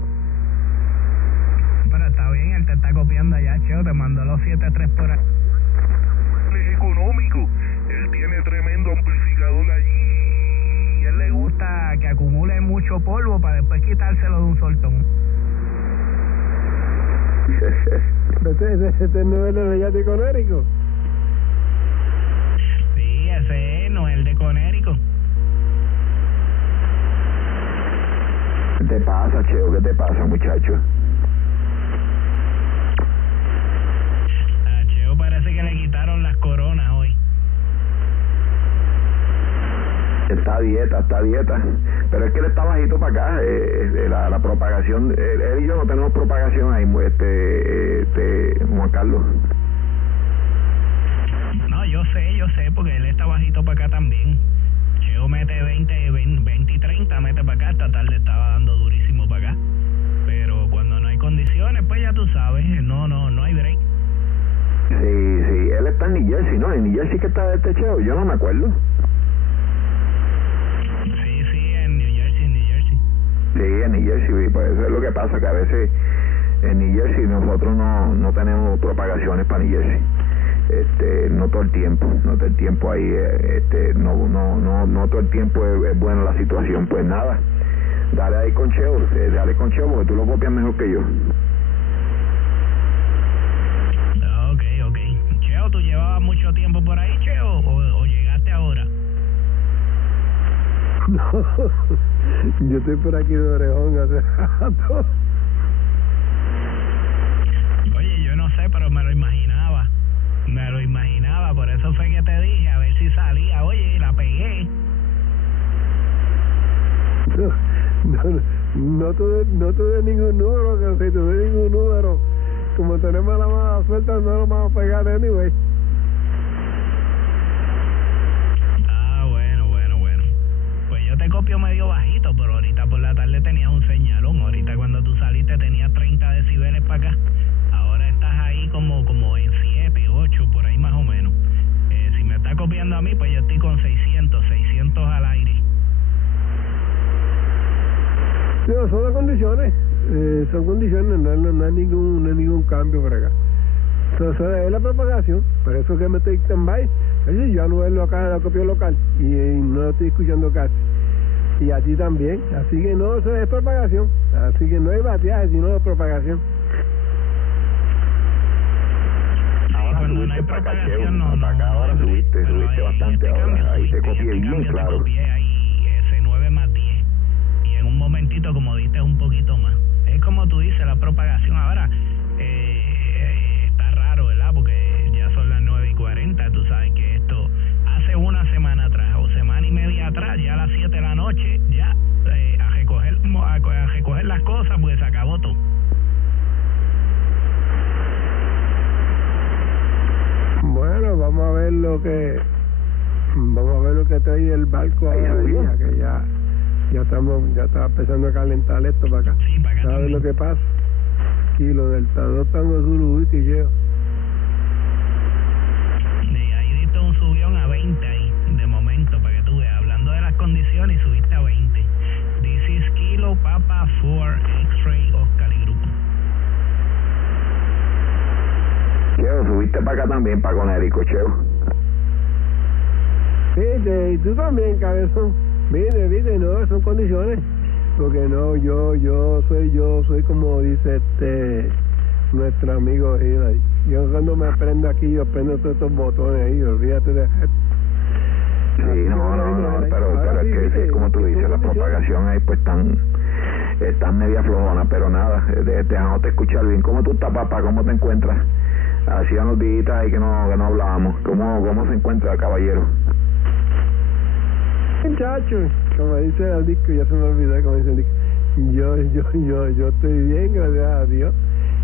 Pero está bien, él te está copiando allá, Cheo, te mandó los 7.3 por ahí. Es económico, él tiene tremendo amplificador allí. Y a él le gusta que acumule mucho polvo para después quitárselo de un soltón. Este no es el de Conérico. Sí, ese no es el de Conérico. ¿Qué te pasa, Cheo? ¿Qué te pasa, muchacho? A Cheo parece que le quitaron las coronas hoy. Está a dieta. Pero es que él está bajito para acá. La propagación, él y yo no tenemos propagación ahí, Juan Carlos. No, yo sé, porque él está bajito para acá también. Cheo mete 20 y 30, mete para acá. Esta tarde estaba dando durísimo para acá. Pero cuando no hay condiciones, pues ya tú sabes, no hay break. Sí, él está en New Jersey, ¿no? En New Jersey que está este Cheo, yo no me acuerdo. Sí, en New Jersey, pues eso es lo que pasa, que a veces en New Jersey nosotros no tenemos propagaciones para New Jersey. No todo el tiempo, no todo el tiempo ahí, no todo el tiempo es buena la situación. Pues nada, dale ahí con Cheo, porque tú lo copias mejor que yo. Ok. Cheo, ¿tú llevabas mucho tiempo por ahí, Cheo, o llegaste ahora? No, yo estoy por aquí de orejón hace rato. Oye, yo no sé, pero me lo imaginaba, por eso fue que te dije, a ver si salía. Oye, la pegué. No tuve ningún número, que si tuve ningún número, como tenemos la mala suerte, no lo vamos a pegar anyway. Bueno. Pues yo te copio medio bajito, pero ahorita por la tarde tenías un señalón. Ahorita cuando tú saliste tenías 30 decibeles para acá. Ahora estás ahí como en 7, 8, por ahí más o menos. Si me está copiando a mí, pues yo estoy con 600 al aire. No, son las condiciones, no hay ningún cambio por acá. Entonces es la propagación, por eso que me estoy stand-by. Yo a Noel lo copio local y no lo estoy escuchando casi. Y a ti también, así que no, eso es propagación, así que no hay bateaje, sino propagación. Ahora cuando no hay propagación, no. Ahora subiste bastante, ahora ahí te copié bien claro. Te copié ahí ese 9 más 10. Y en un momentito, como diste, un poquito más. Es como tú dices, la propagación. Ahora, está raro, ¿verdad? Porque ya son las 9:40. Tú sabes que esto hace una semana atrás o semana y media atrás, ya a las 7 de la noche, ya a recoger las cosas, pues se acabó todo. Bueno, vamos a ver lo que trae el barco ahora, que ya está empezando a calentar esto para acá. Sí, para acá. ¿Sabes lo que pasa? Kilo del Tado Tango Zulu que llevo. Sí, ahí diste un subión a 20 ahí, de momento, para que tú veas. Hablando de las condiciones, subiste a 20. This is Kilo Papa 4 X-Ray Oscar y Grupo. Cheo, subiste para acá también, para Conérico, Cheo. Viste, y tú también, cabezón. Viste, no, son condiciones. Porque no, yo soy como dice nuestro amigo Hillary. Yo cuando me prendo aquí, yo prendo todos estos botones ahí, olvídate de esto. Sí, no, pero es que como tú dices, la propagación ahí pues están media flojona, pero nada, dejándote escuchar bien. ¿Cómo tú estás, papá? ¿Cómo te encuentras? Hacía unos días ahí que no hablábamos. ¿Cómo se encuentra, caballero? Muchachos, como dice el disco, ya se me olvidó como dice el disco. Yo estoy bien, gracias a Dios.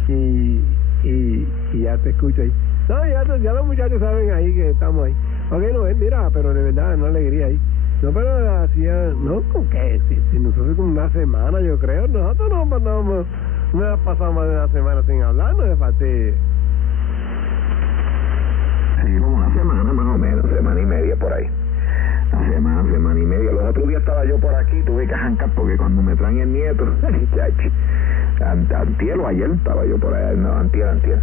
Y ya te escucho ahí. No, ya los muchachos saben ahí que estamos ahí. Ok, no, mira, pero de verdad, una alegría ahí. No, pero hacía, no, ¿con qué? Si nosotros como una semana, yo creo, nosotros no ha pasado más de una semana sin hablar, no es fácil. Sí, como una semana más o menos, semana y media por ahí. Semana y media. Los otros días estaba yo por aquí, tuve que arrancar porque cuando me traen el nieto, antier o ayer estaba yo por allá, no, antier.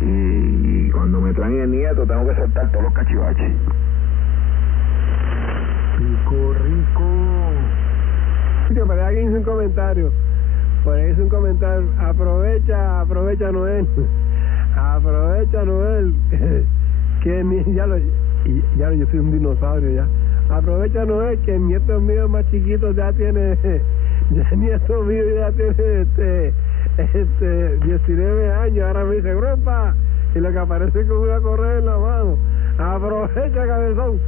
Y cuando me traen el nieto tengo que soltar todos los cachivaches. Rico. Por ahí alguien hizo un comentario. Aprovecha Noel. Aprovecha Noel. Ya yo soy un dinosaurio ya. Aprovecha Noel que el nieto mío más chiquito ya tiene, el nieto mío ya tiene 19 años, ahora me dice grupa, y lo que aparece con una correa en la mano. Aprovecha, cabezón.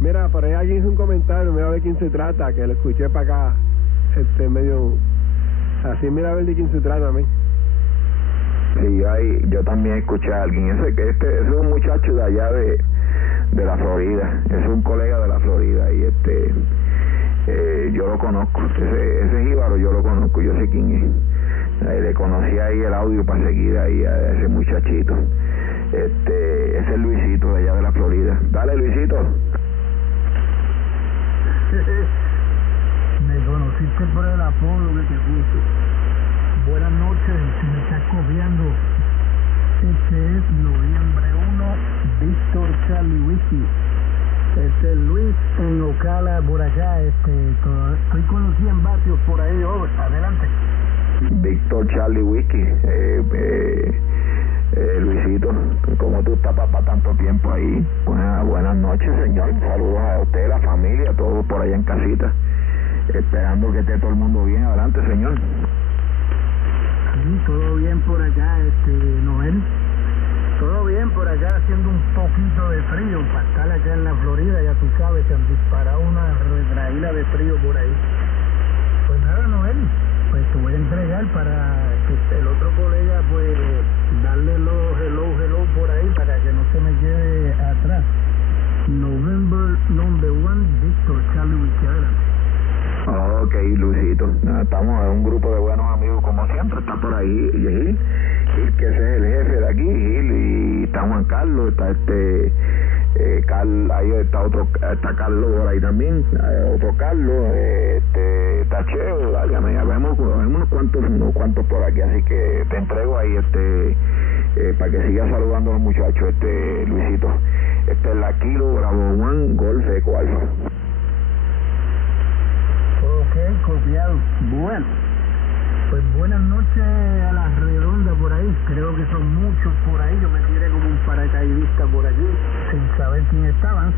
Mira, por ahí alguien hizo un comentario, mira a ver quién se trata, que lo escuché para acá, medio, así mira a ver de quién se trata a mí. Sí, yo también escuché a alguien, ese es un muchacho de allá de la Florida, es un colega de la Florida y yo lo conozco, ese jíbaro yo lo conozco, yo sé quién es. Le conocí ahí el audio para seguir ahí a ese muchachito. Ese es Luisito de allá de la Florida. Dale, Luisito. Me conociste por el apodo que te puse. Buenas noches, si me estás copiando. Este es noviembre 1, Víctor Charlie Whisky. Este es Luis en Ocala por acá. Estoy con los 100 vatios por ahí. Adelante. Víctor Charlie Whisky. Luisito, ¿cómo tú estás, papá, tanto tiempo ahí? Buenas noches, señor. Saludos a usted, la familia, todos por allá en casita. Esperando que esté todo el mundo bien. Adelante, señor. Sí, todo bien por acá, Noel. Todo bien por acá, haciendo un poquito de frío. Para estar acá en la Florida, ya tú sabes, se han disparado una retraída de frío por ahí. Pues nada, Noel, pues te voy a entregar para que el otro colega, pues, darle los hello por ahí para que no se me quede atrás. November number 1, Víctor Charlie Whiskey. Ok, Luisito, estamos en un grupo de buenos amigos como siempre. Está por ahí Gil, que ese es el jefe de aquí, Gil, y está Juan Carlos, está ahí está Carlos por ahí también, otro Carlos, está Cheo, vemos unos cuantos por aquí, así que te entrego ahí para que sigas saludando a los muchachos, Luisito. Es la Kilo Bravo Juan Golf Eco Alfa. Ok, copiado. Bueno, pues buenas noches a la redonda por ahí. Creo que son muchos por ahí. Yo me tiré como un paracaidista por aquí sin saber quién estaban.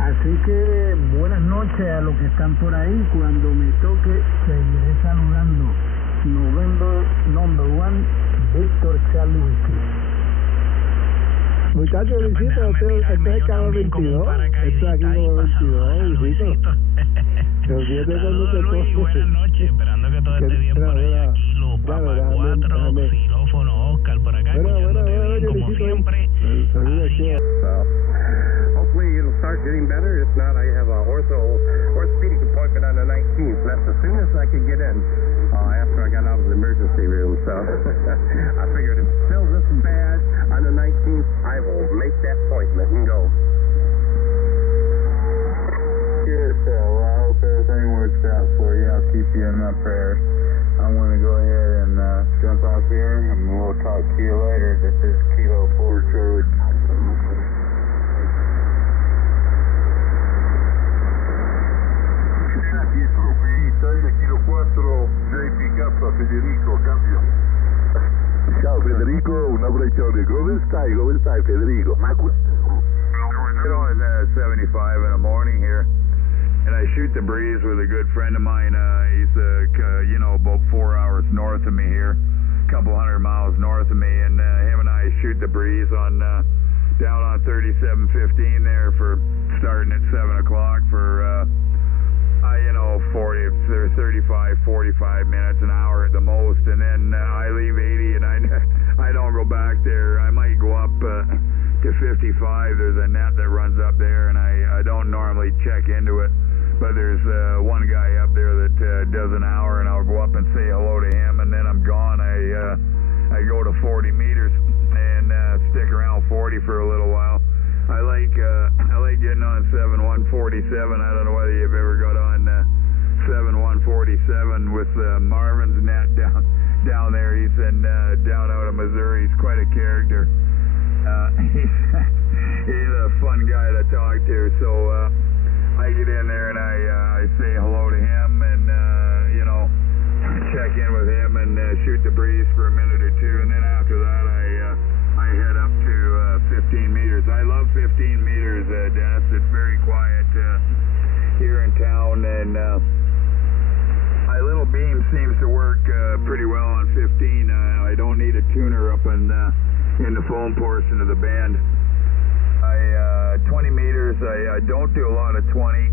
Así que buenas noches a los que están por ahí. Cuando me toque seguiré saludando. November number 1, Víctor Charlie Whisky. Muchachos, Luisito, este es el canal 22. Este es aquí como 22, Luisito. Saludos, Luis, buenas noches. Esperando que todo esté bien por ahí. Aquí los Papa 4, xilófono, Oscar por acá, escuchándote bien como siempre. Así que... Hopefully it'll start getting better. If not, I have a orthopedic appointment on the 19th. That's the soonest I could get in after I got out of the emergency room. So I figured if it's still this bad on the 19th, I will make that appointment and go. Yes, well, I hope everything works out for you. I'll keep you in my prayers. I'm going to go ahead and jump off here, and we'll talk to you later. This is Kilo 4 Charlie. Pietro, qui Italia Kilo 4, JPK Federico, cambio. Ciao Federico, un abbraccione. Come stai Federico? It's 75 in the morning here, and I shoot the breeze with a good friend of mine. He's about 4 hours north of me here, a couple 100 miles north of me, and him and I shoot the breeze on down on 3715 there for starting at 7 o'clock for 40 or 35, 45 minutes, an hour at the most, and then I leave 80 and I don't go back there. I might go up to 55. There's a net that runs up there, and I don't normally check into it, but there's one guy up there that does an hour, and I'll go up and say hello to him, and then I'm gone. I go to 40 meters and stick around 40 for a little while. I like getting on 7147. I don't know whether you've ever got on 7147 with Marvin's net down there. He's in down out of Missouri. He's quite a character. He's a fun guy to talk to. So I get in there and I say hello to him and check in with him and shoot the breeze for a minute or two, and then after that I head up to 15 meters. I love 15 meters, Dennis. It's very quiet here in town, and my little beam seems to work pretty well on 15. I don't need a tuner up in the foam portion of the band. 20 meters, I don't do a lot of 20.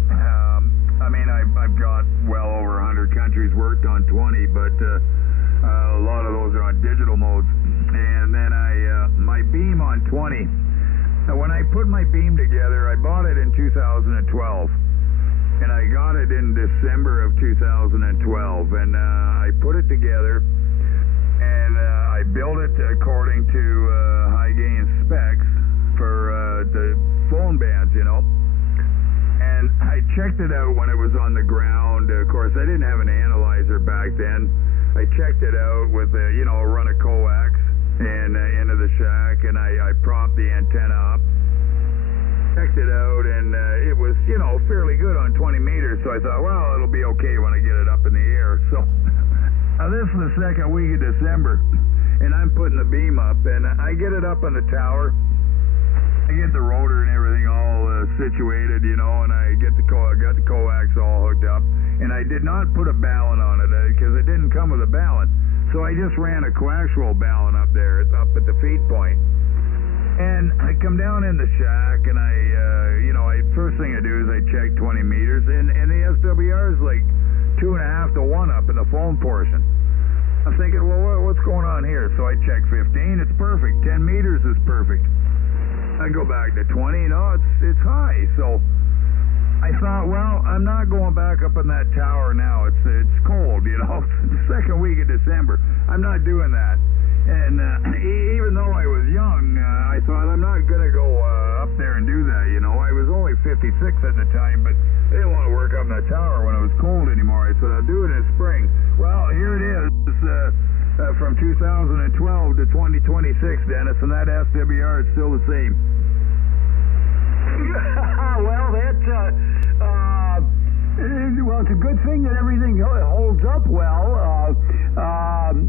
I've got well over 100 countries worked on 20, but a lot of those are on digital modes. And then my beam on 20, when I put my beam together, I bought it in 2012, and I got it in December of 2012, and I put it together, and I built it according to high gain specs for the phone bands, and I checked it out when it was on the ground. Of course, I didn't have an analyzer back then. I checked it out with a run of coax and into the shack, and I propped the antenna up. Checked it out, and it was, fairly good on 20 meters, so I thought, well, it'll be okay when I get it up in the air. So now this is the second week of December, and I'm putting the beam up, and I get it up on the tower. I get the rotor and everything all situated, and I got the coax all hooked up, and I did not put a balun on it because it didn't come with a balun. So I just ran a coaxial balun up there, up at the feed point. And I come down in the shack, and first thing I do is I check 20 meters, and the SWR is like 2.5 to 1 up in the foam portion. I'm thinking, well, what's going on here? So I check 15, it's perfect. 10 meters is perfect. I go back to 20, it's high. So I thought, well, I'm not going back up in that tower now. It's cold, the second week of December. I'm not doing that. And even though I was young, I thought I'm not going to go up there and do that, I was only 56 at the time, but I didn't want to work up in that tower when it was cold anymore. I said, I'll do it in spring. Well, here it is, from 2012 to 2026, Dennis, and that SWR is still the same. Well, well, it's a good thing that everything holds up well.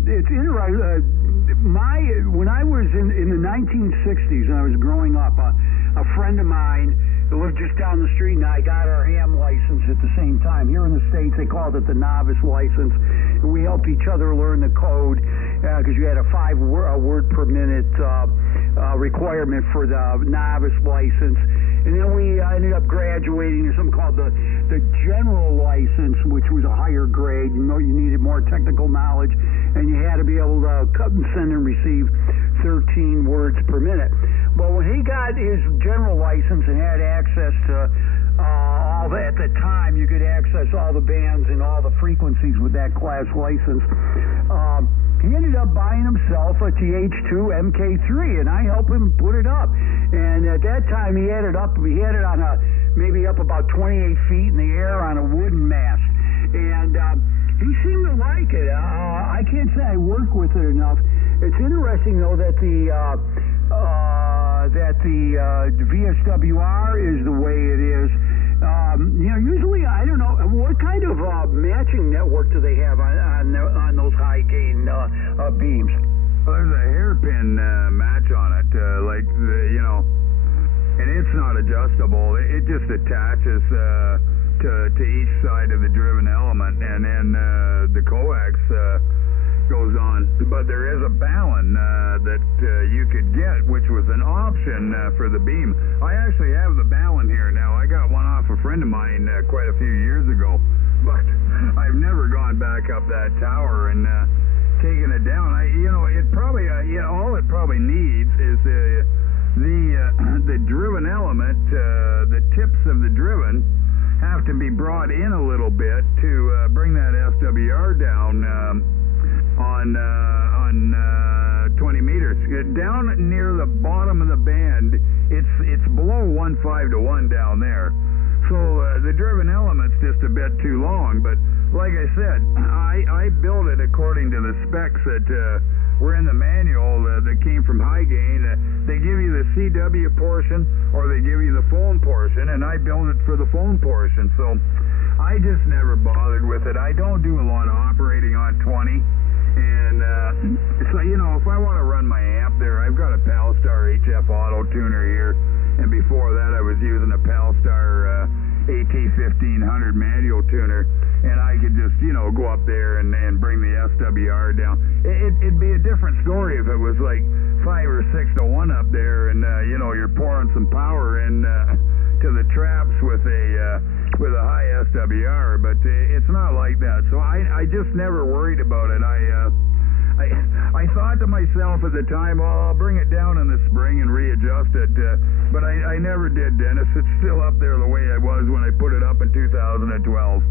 It's interesting. When I was in the 1960s, and I was growing up, a friend of mine who lived just down the street, and I got our ham license at the same time. Here in the States, they called it the novice license. And we helped each other learn the code because you had a 5 word per minute requirement for the novice license. And then we ended up graduating to something called the general license, which was a higher grade. You needed more technical knowledge, and you had to be able to send and receive 13 words per minute. Well, when he got his general license and had access to all that, at the time you could access all the bands and all the frequencies with that class license, he ended up buying himself a TH2 MK3, and I helped him put it up. And at that time, he had it on maybe up about 28 feet in the air on a wooden mast. And he seemed to like it. I can't say I work with it enough. It's interesting, though, that the VSWR is the way it is. Usually, I don't know, what kind of matching network do they have on those high gain beams? Well, there's a hairpin match on it, and it's not adjustable. It just attaches to each side of the driven element, and then the coax goes on. But there is a balun that you could get, which was an option for the beam. I actually have the balun here now. I got one off a friend of mine quite a few years ago, but I've never gone back up that tower and taken it down. It probably all it probably needs is the driven element. The tips of the driven have to be brought in a little bit to bring that SWR down on 20 meters. Down near the bottom of the band, it's below 1.5 to 1 down there. So the driven element's just a bit too long, but like I said, I built it according to the specs that were in the manual that came from High Gain. They give you the CW portion or they give you the phone portion, and I built it for the phone portion. So I just never bothered with it. I don't do a lot of operating on 20. And so, if I want to run my amp there, I've got a Palstar HF auto tuner here. And before that, I was using a Palstar AT1500 manual tuner. And I could just, go up there and bring the SWR down. It'd be a different story if it was like 5 or 6 to 1 up there, and you're pouring some power in to the traps with a high SWR, but it's not like that. So I just never worried about it. I thought to myself at the time, well, I'll bring it down in the spring and readjust it, but I never did, Dennis. It's still up there the way I was when I put it up in 2012.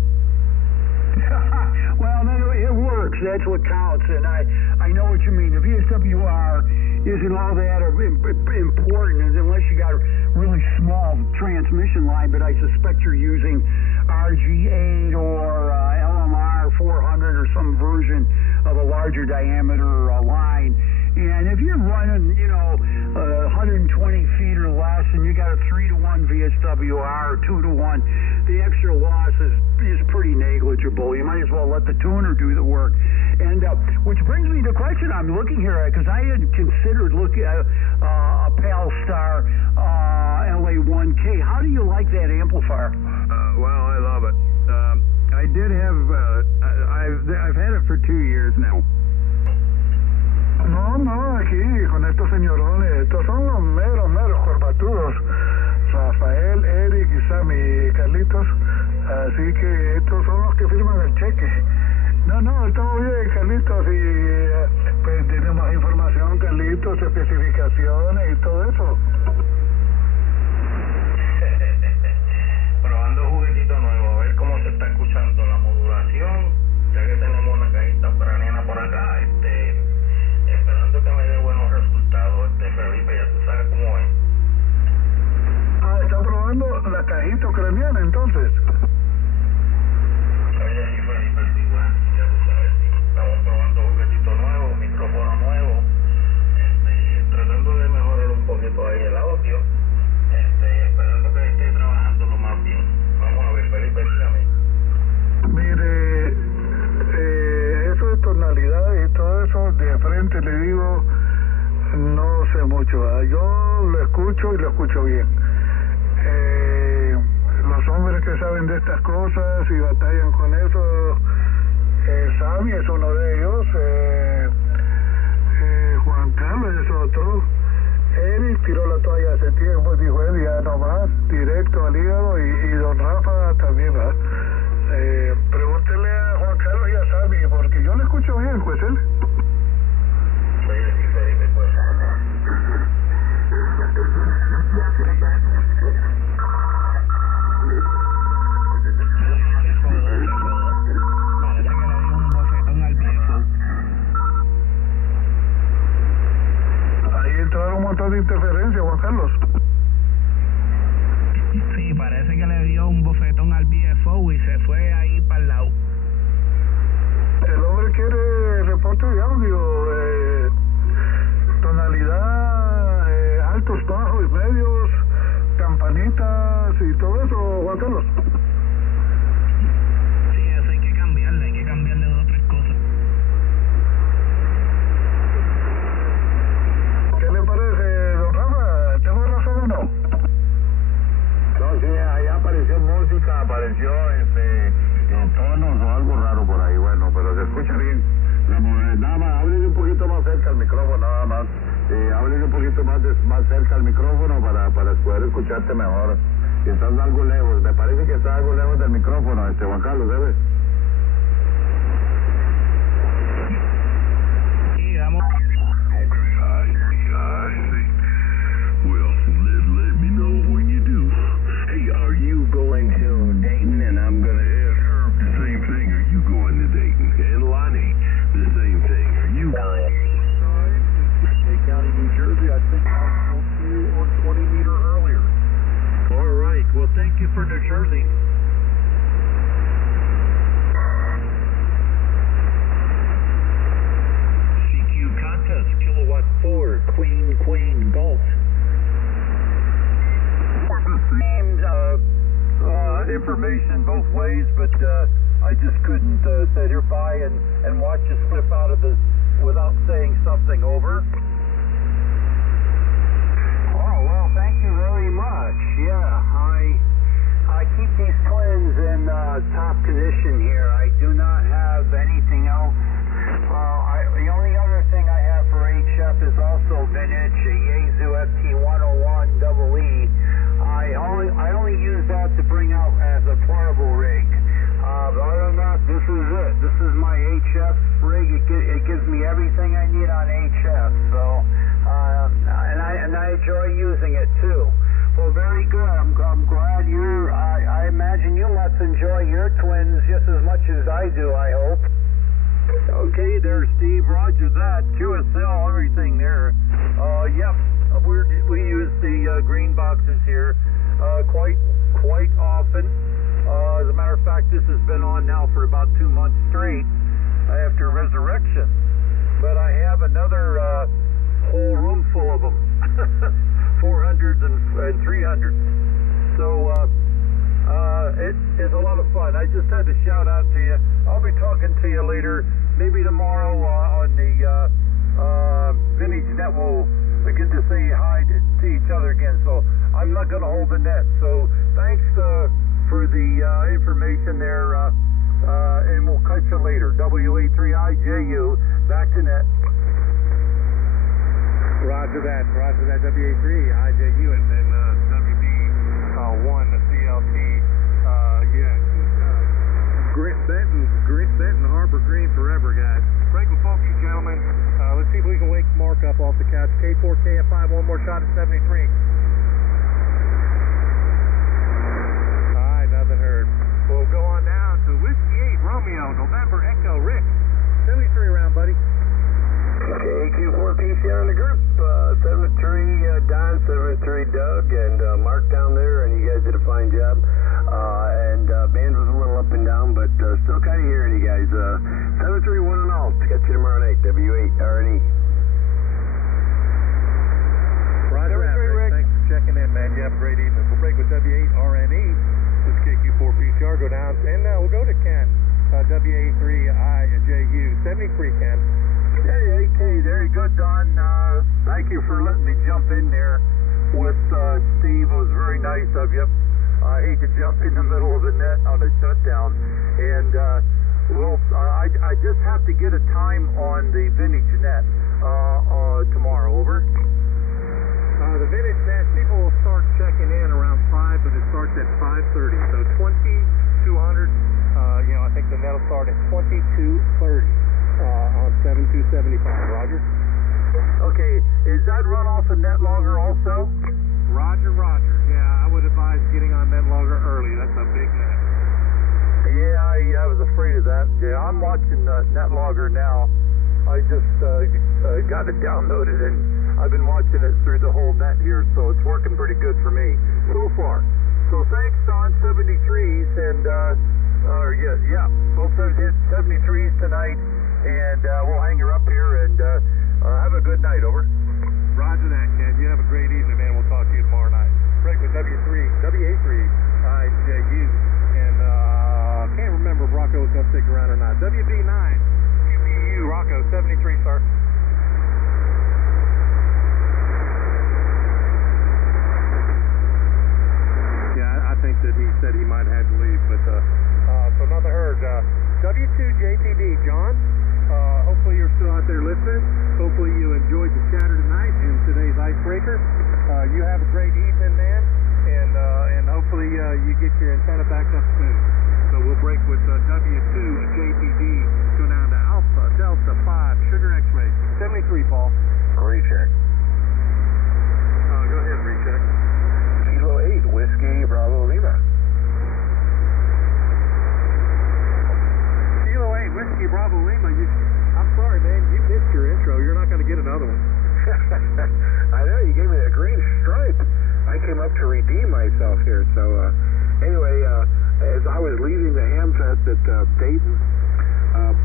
Well, it works. That's what counts, and I know what you mean. The VSWR isn't all that important unless you got really small transmission line, but I suspect you're using RG8 or LMR 400 or some version of a larger diameter line. And if you're running, 120 feet or less, and you got a 3-to-1 VSWR or 2-to-1, the extra loss is pretty negligible. You might as well let the tuner do the work. And which brings me to the question I'm looking here at, because I had considered looking at a Palstar LA1K. How do you like that amplifier? Well, I love it. I did have, I've had it for 2 years now. No, aquí con estos señorones, estos son los meros corbatudos, Rafael, Eric y Sammy, Carlitos, así que estos son los que firman el cheque. No, todo bien, Carlitos, y pues tenemos información, Carlitos, especificaciones y todo eso. Probando juguetito nuevo, a ver cómo se está escuchando la modulación, ya que tenemos una cajita ucraniana por acá, esperando que me dé buenos resultados, Felipe, ya tú sabes cómo es. ¿Está probando la cajita ucraniana entonces? Oye, sí, Felipe, sí, bueno, ya tú sabes, sí. Estamos probando juguetito nuevo, micrófono nuevo, tratando de mejorar un poquito ahí el audio, esperando que esté trabajando lo más bien. Vamos a ver, Felipe, dígame. Mire, eso de tonalidades y todo eso, de frente le digo, no sé mucho. Yo lo escucho y lo escucho bien. Los hombres que saben de estas cosas y batallan con eso, Sammy es uno de ellos, Juan Carlos es otro, Eric tiró la toalla hace tiempo, dijo él, ya no más, directo al hígado, y don Rafa también va. Pregúntele a Juan Carlos y a Sammy, porque yo lo escucho bien, pues él. Oye, sí, Felipe, pues. Parece que le dio un bofetón al viejo. Ahí entraron un montón de interferencias, Juan Carlos. Sí, parece que le dio un bofetón al BFO y se fue ahí para el lado. El hombre quiere reporte de audio, tonalidad, altos, bajos, medios, campanitas y todo eso, Juan Carlos. Sí, eso hay que cambiarle 2 o 3 cosas. ¿Qué le parece, don Rafa? ¿Tengo razón o no? No, sí, ahí apareció música, apareció tonos o algo raro por ahí, bueno, pero se escucha bien. Nada más, háblele un poquito más cerca al micrófono, nada más. Háblele un poquito más cerca al micrófono para poder escucharte mejor. Y estás algo lejos, me parece que estás algo lejos del micrófono, Juan Carlos, ¿debes? Sí, vamos. Let me know when you do. Hey, are you going to Dayton? And I'm going to ask Herb the same thing. Are you going to Dayton? And Lonnie, the same thing. Are you going? County, New Jersey. I think I spoke to you on 20 meter earlier. All right. Well, thank you for New Jersey. CQ contest, kilowatt 4, Queen, Golf. Seemed information both ways, but I just couldn't sit here by and watch you slip out of this without saying something. Over. Oh, well, thank you very much. Yeah, I keep these twins in top condition here. I do not have anything else. The only other thing I have for HF is also vintage, a Yaesu FT101 EE. I only use that to bring out as a portable rig. Other than that, this is it. This is my HF rig. It gives me everything I need on HF. So, and I enjoy using it too. Well, very good. I'm glad you're. I imagine you must enjoy your twins just as much as I do. I hope. Okay, there, Steve. Roger that. QSL, everything there. Yep. we use the green boxes here quite often. As a matter of fact, this has been on now for about 2 months straight after resurrection. But I have another whole room full of them, 400s and 300s. So it's a lot of fun. I just had to shout out to you. I'll be talking to you later, maybe tomorrow on the Vintage Net. We'll get to say hi to each other again. So I'm not going to hold the net. So thanks for the information there, and we'll catch you later. W83IJU, back to net. Roger that, W83IJU, and then WB1, the CLT, Grit Benton, Harbor Green forever, guys. Break with funky, gentlemen. Let's see if we can wake Mark up off the couch. K4, KF5, one more shot at 73. Alright, nothing heard. We'll go on down to Whiskey 8, Romeo, November, Echo, Rick. 73 round, buddy. KQ4 PCR in the group, 73 Don, 73 Doug, and Mark down there, and you guys did a fine job. And band was a little up and down, but still kind of hearing you guys. 73 1 and all. Catch you tomorrow night, W8 RNE. Roger that, Rick. Thanks for checking in, man. You have a great evening. We'll break with W8 RNE. This is KQ4 PCR. Go down, and we'll go to Ken. W83IJU, 73 Ken. Hey, very good, Don. Thank you for letting me jump in there with Steve. It was very nice of you. I hate to jump in the middle of the net on a shutdown. And I just have to get a time on the Vintage Net tomorrow. Over. The Vintage Net, people will start checking in around 5, but it starts at 5:30. So 2200. I think the net will start at 22:30. On 7275, Roger. Okay, is that run off a net logger also? Roger. Yeah, I would advise getting on net logger early. That's a big net. Yeah, I was afraid of that. Yeah, I'm watching net logger now. I just got it downloaded, and I've been watching it through the whole net here, so it's working pretty good for me so far. So thanks, Don. 73s, and both hit 73s tonight. And we'll hang her up here and have a good night, over. Roger that, Ken. You have a great evening, man. We'll talk to you tomorrow night. Break with WA3IJU. And I can't remember if Rocco was going to stick around or not. WB9, QPU, Rocco, 73, sir. Yeah, I think that he said he might have had to leave, but so nothing heard. W2JTD, John. Hopefully you're still out there listening. Hopefully you enjoyed the chatter tonight and today's icebreaker. You have a great evening, man, and hopefully you get your antenna back up soon. So we'll break with W2JTD, go down to Alpha Delta 5 Sugar X-Ray, 73, Paul. Recheck. Go ahead, recheck. Kilo 8, Whiskey Bravo Lima. Kilo 8, Whiskey Bravo Lima. I'm sorry, man. You missed your intro. You're not going to get another one. I know. You gave me a green stripe. I came up to redeem myself here. So, anyway, as I was leaving the Hamfest at Dayton,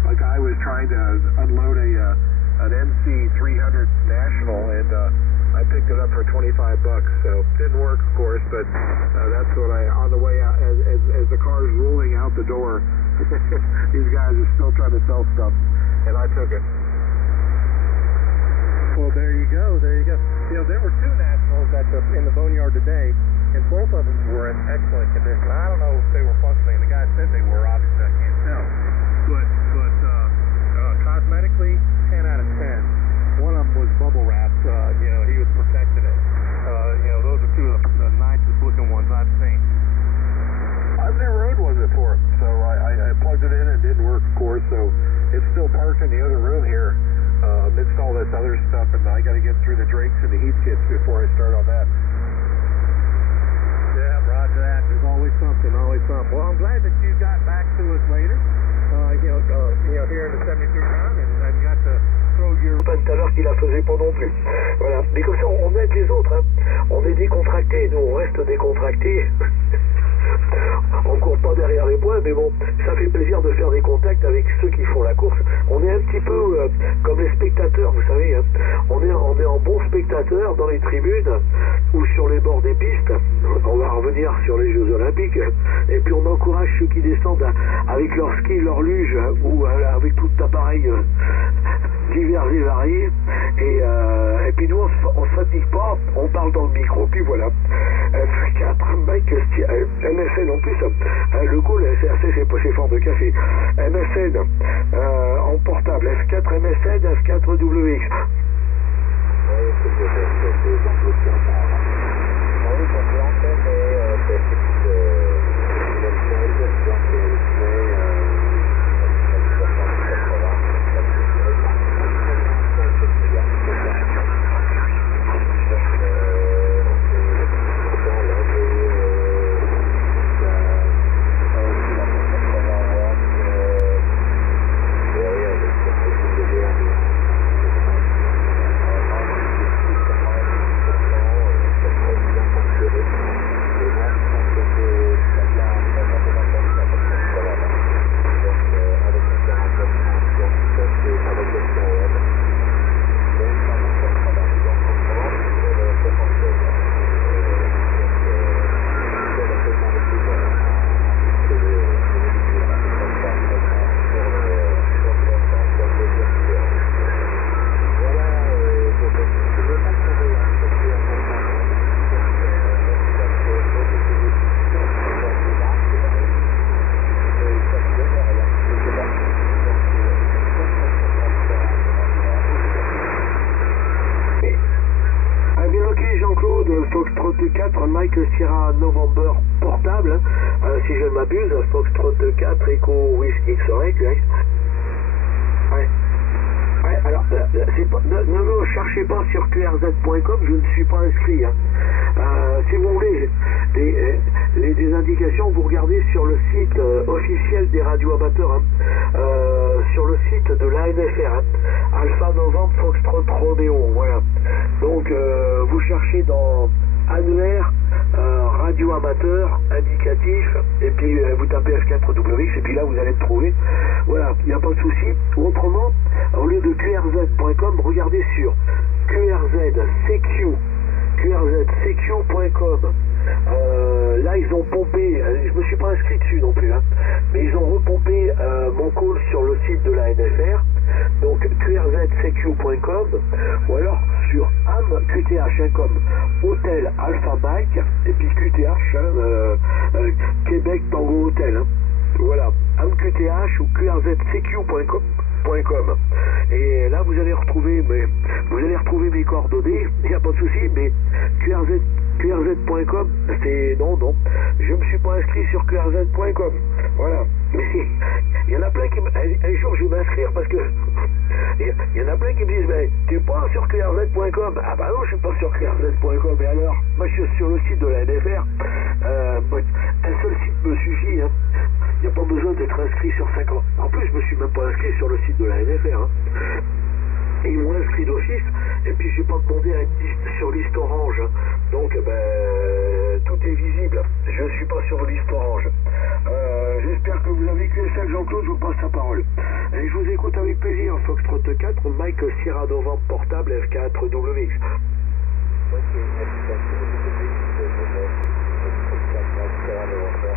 a guy was trying to unload an MC300 National, and I picked it up for $25. So, didn't work, of course, but that's what on the way out, as the car's rolling out the door, these guys are still trying to sell stuff, and I took it. Well, there you go. There were two Nationals in the boneyard today, and both of them were in excellent condition. I don't know if they were functioning. The guy said they were. Obviously, I can't tell. But cosmetically, 10 out of 10. One of them was bubble wrapped. He was protecting it. Those are two of the nicest looking ones I've seen. I've never rode one before, so I plugged it in and it didn't work, of course, so it's still parked in the other room here amidst all this other stuff, and I got to get through the drakes and the heat kits before I start on that. Yeah, Roger. Roger that. There's always something, always something. Well, I'm glad that you got back to us later, here in the 72 round and got to throw your... Pas tout à l'heure qu'il la faisait pas non plus. Voilà. Mais comme ça, on aide les autres. Hein. On est décontractés, nous, on reste décontractés. On court pas derrière les points, mais bon, ça fait plaisir de faire des contacts avec ceux qui font la course. On est un petit peu comme les spectateurs, vous savez. Hein. On est en bon spectateur dans les tribunes ou sur les bords des pistes. On va revenir sur les Jeux Olympiques. Et puis on encourage ceux qui descendent avec leur ski, leur luge ou avec tout appareil divers et variés. Et puis nous, on se fatigue pas, on parle dans le micro, puis voilà. F4, Mike, MSN en plus, le call, c'est fort de café. MSN en portable, F4 MSN, F4 WX. Foxtrot 4, Mike Sierra November portable, hein, si je ne m'abuse, Foxtrot 4, Echo Whiskey X-Ray, ouais. Ouais, alors, ne me cherchez pas sur qrz.com, je ne suis pas inscrit. Hein. Si vous voulez des indications, vous regardez sur le site officiel des radios amateurs, hein, sur le site de l'ANFR, hein, Alpha Novembre Foxtrot Romeo, voilà. Donc, vous cherchez dans annuaire, radio amateur, indicatif, et puis vous tapez F4WX, et puis là vous allez le trouver. Voilà, il n'y a pas de souci. Autrement, au lieu de qrz.com, regardez sur qrzcq.com. Là ils ont pompé, je me suis pas inscrit dessus non plus, hein, mais ils ont repompé mon call sur le site de la NFR, donc qrzcq.com, ou alors sur QTH, hein, comme Hôtel Alpha Mike, et puis QTH, hein, Québec Tango Hôtel, hein. Voilà, QTH ou qrzcq.com. Et là vous allez retrouver mes coordonnées, il n'y a pas de souci, mais qrz.com, c'est non, je me suis pas inscrit sur qrz.com, voilà. Mais il y en a plein qui un jour je vais m'inscrire parce que il y en a plein qui me disent mais t'es pas sur qrz.com. Ah bah non, je suis pas sur qrz.com. Et alors, moi je suis sur le site de la NFR, un seul site me suffit, hein. Il n'y a pas besoin d'être inscrit sur 5 ans. En plus, je me suis même pas inscrit sur le site de la NFR. Hein. Et ils m'ont inscrit d'office, et puis j'ai pas demandé à être sur liste orange. Hein. Donc, tout est visible. Je ne suis pas sur liste orange. J'espère que vous avez QSL, Jean-Claude, je vous passe la parole. Et je vous écoute avec plaisir. Foxtrot 4, Mike Sierra Novembre portable F4 WX. Ok, F4 WX,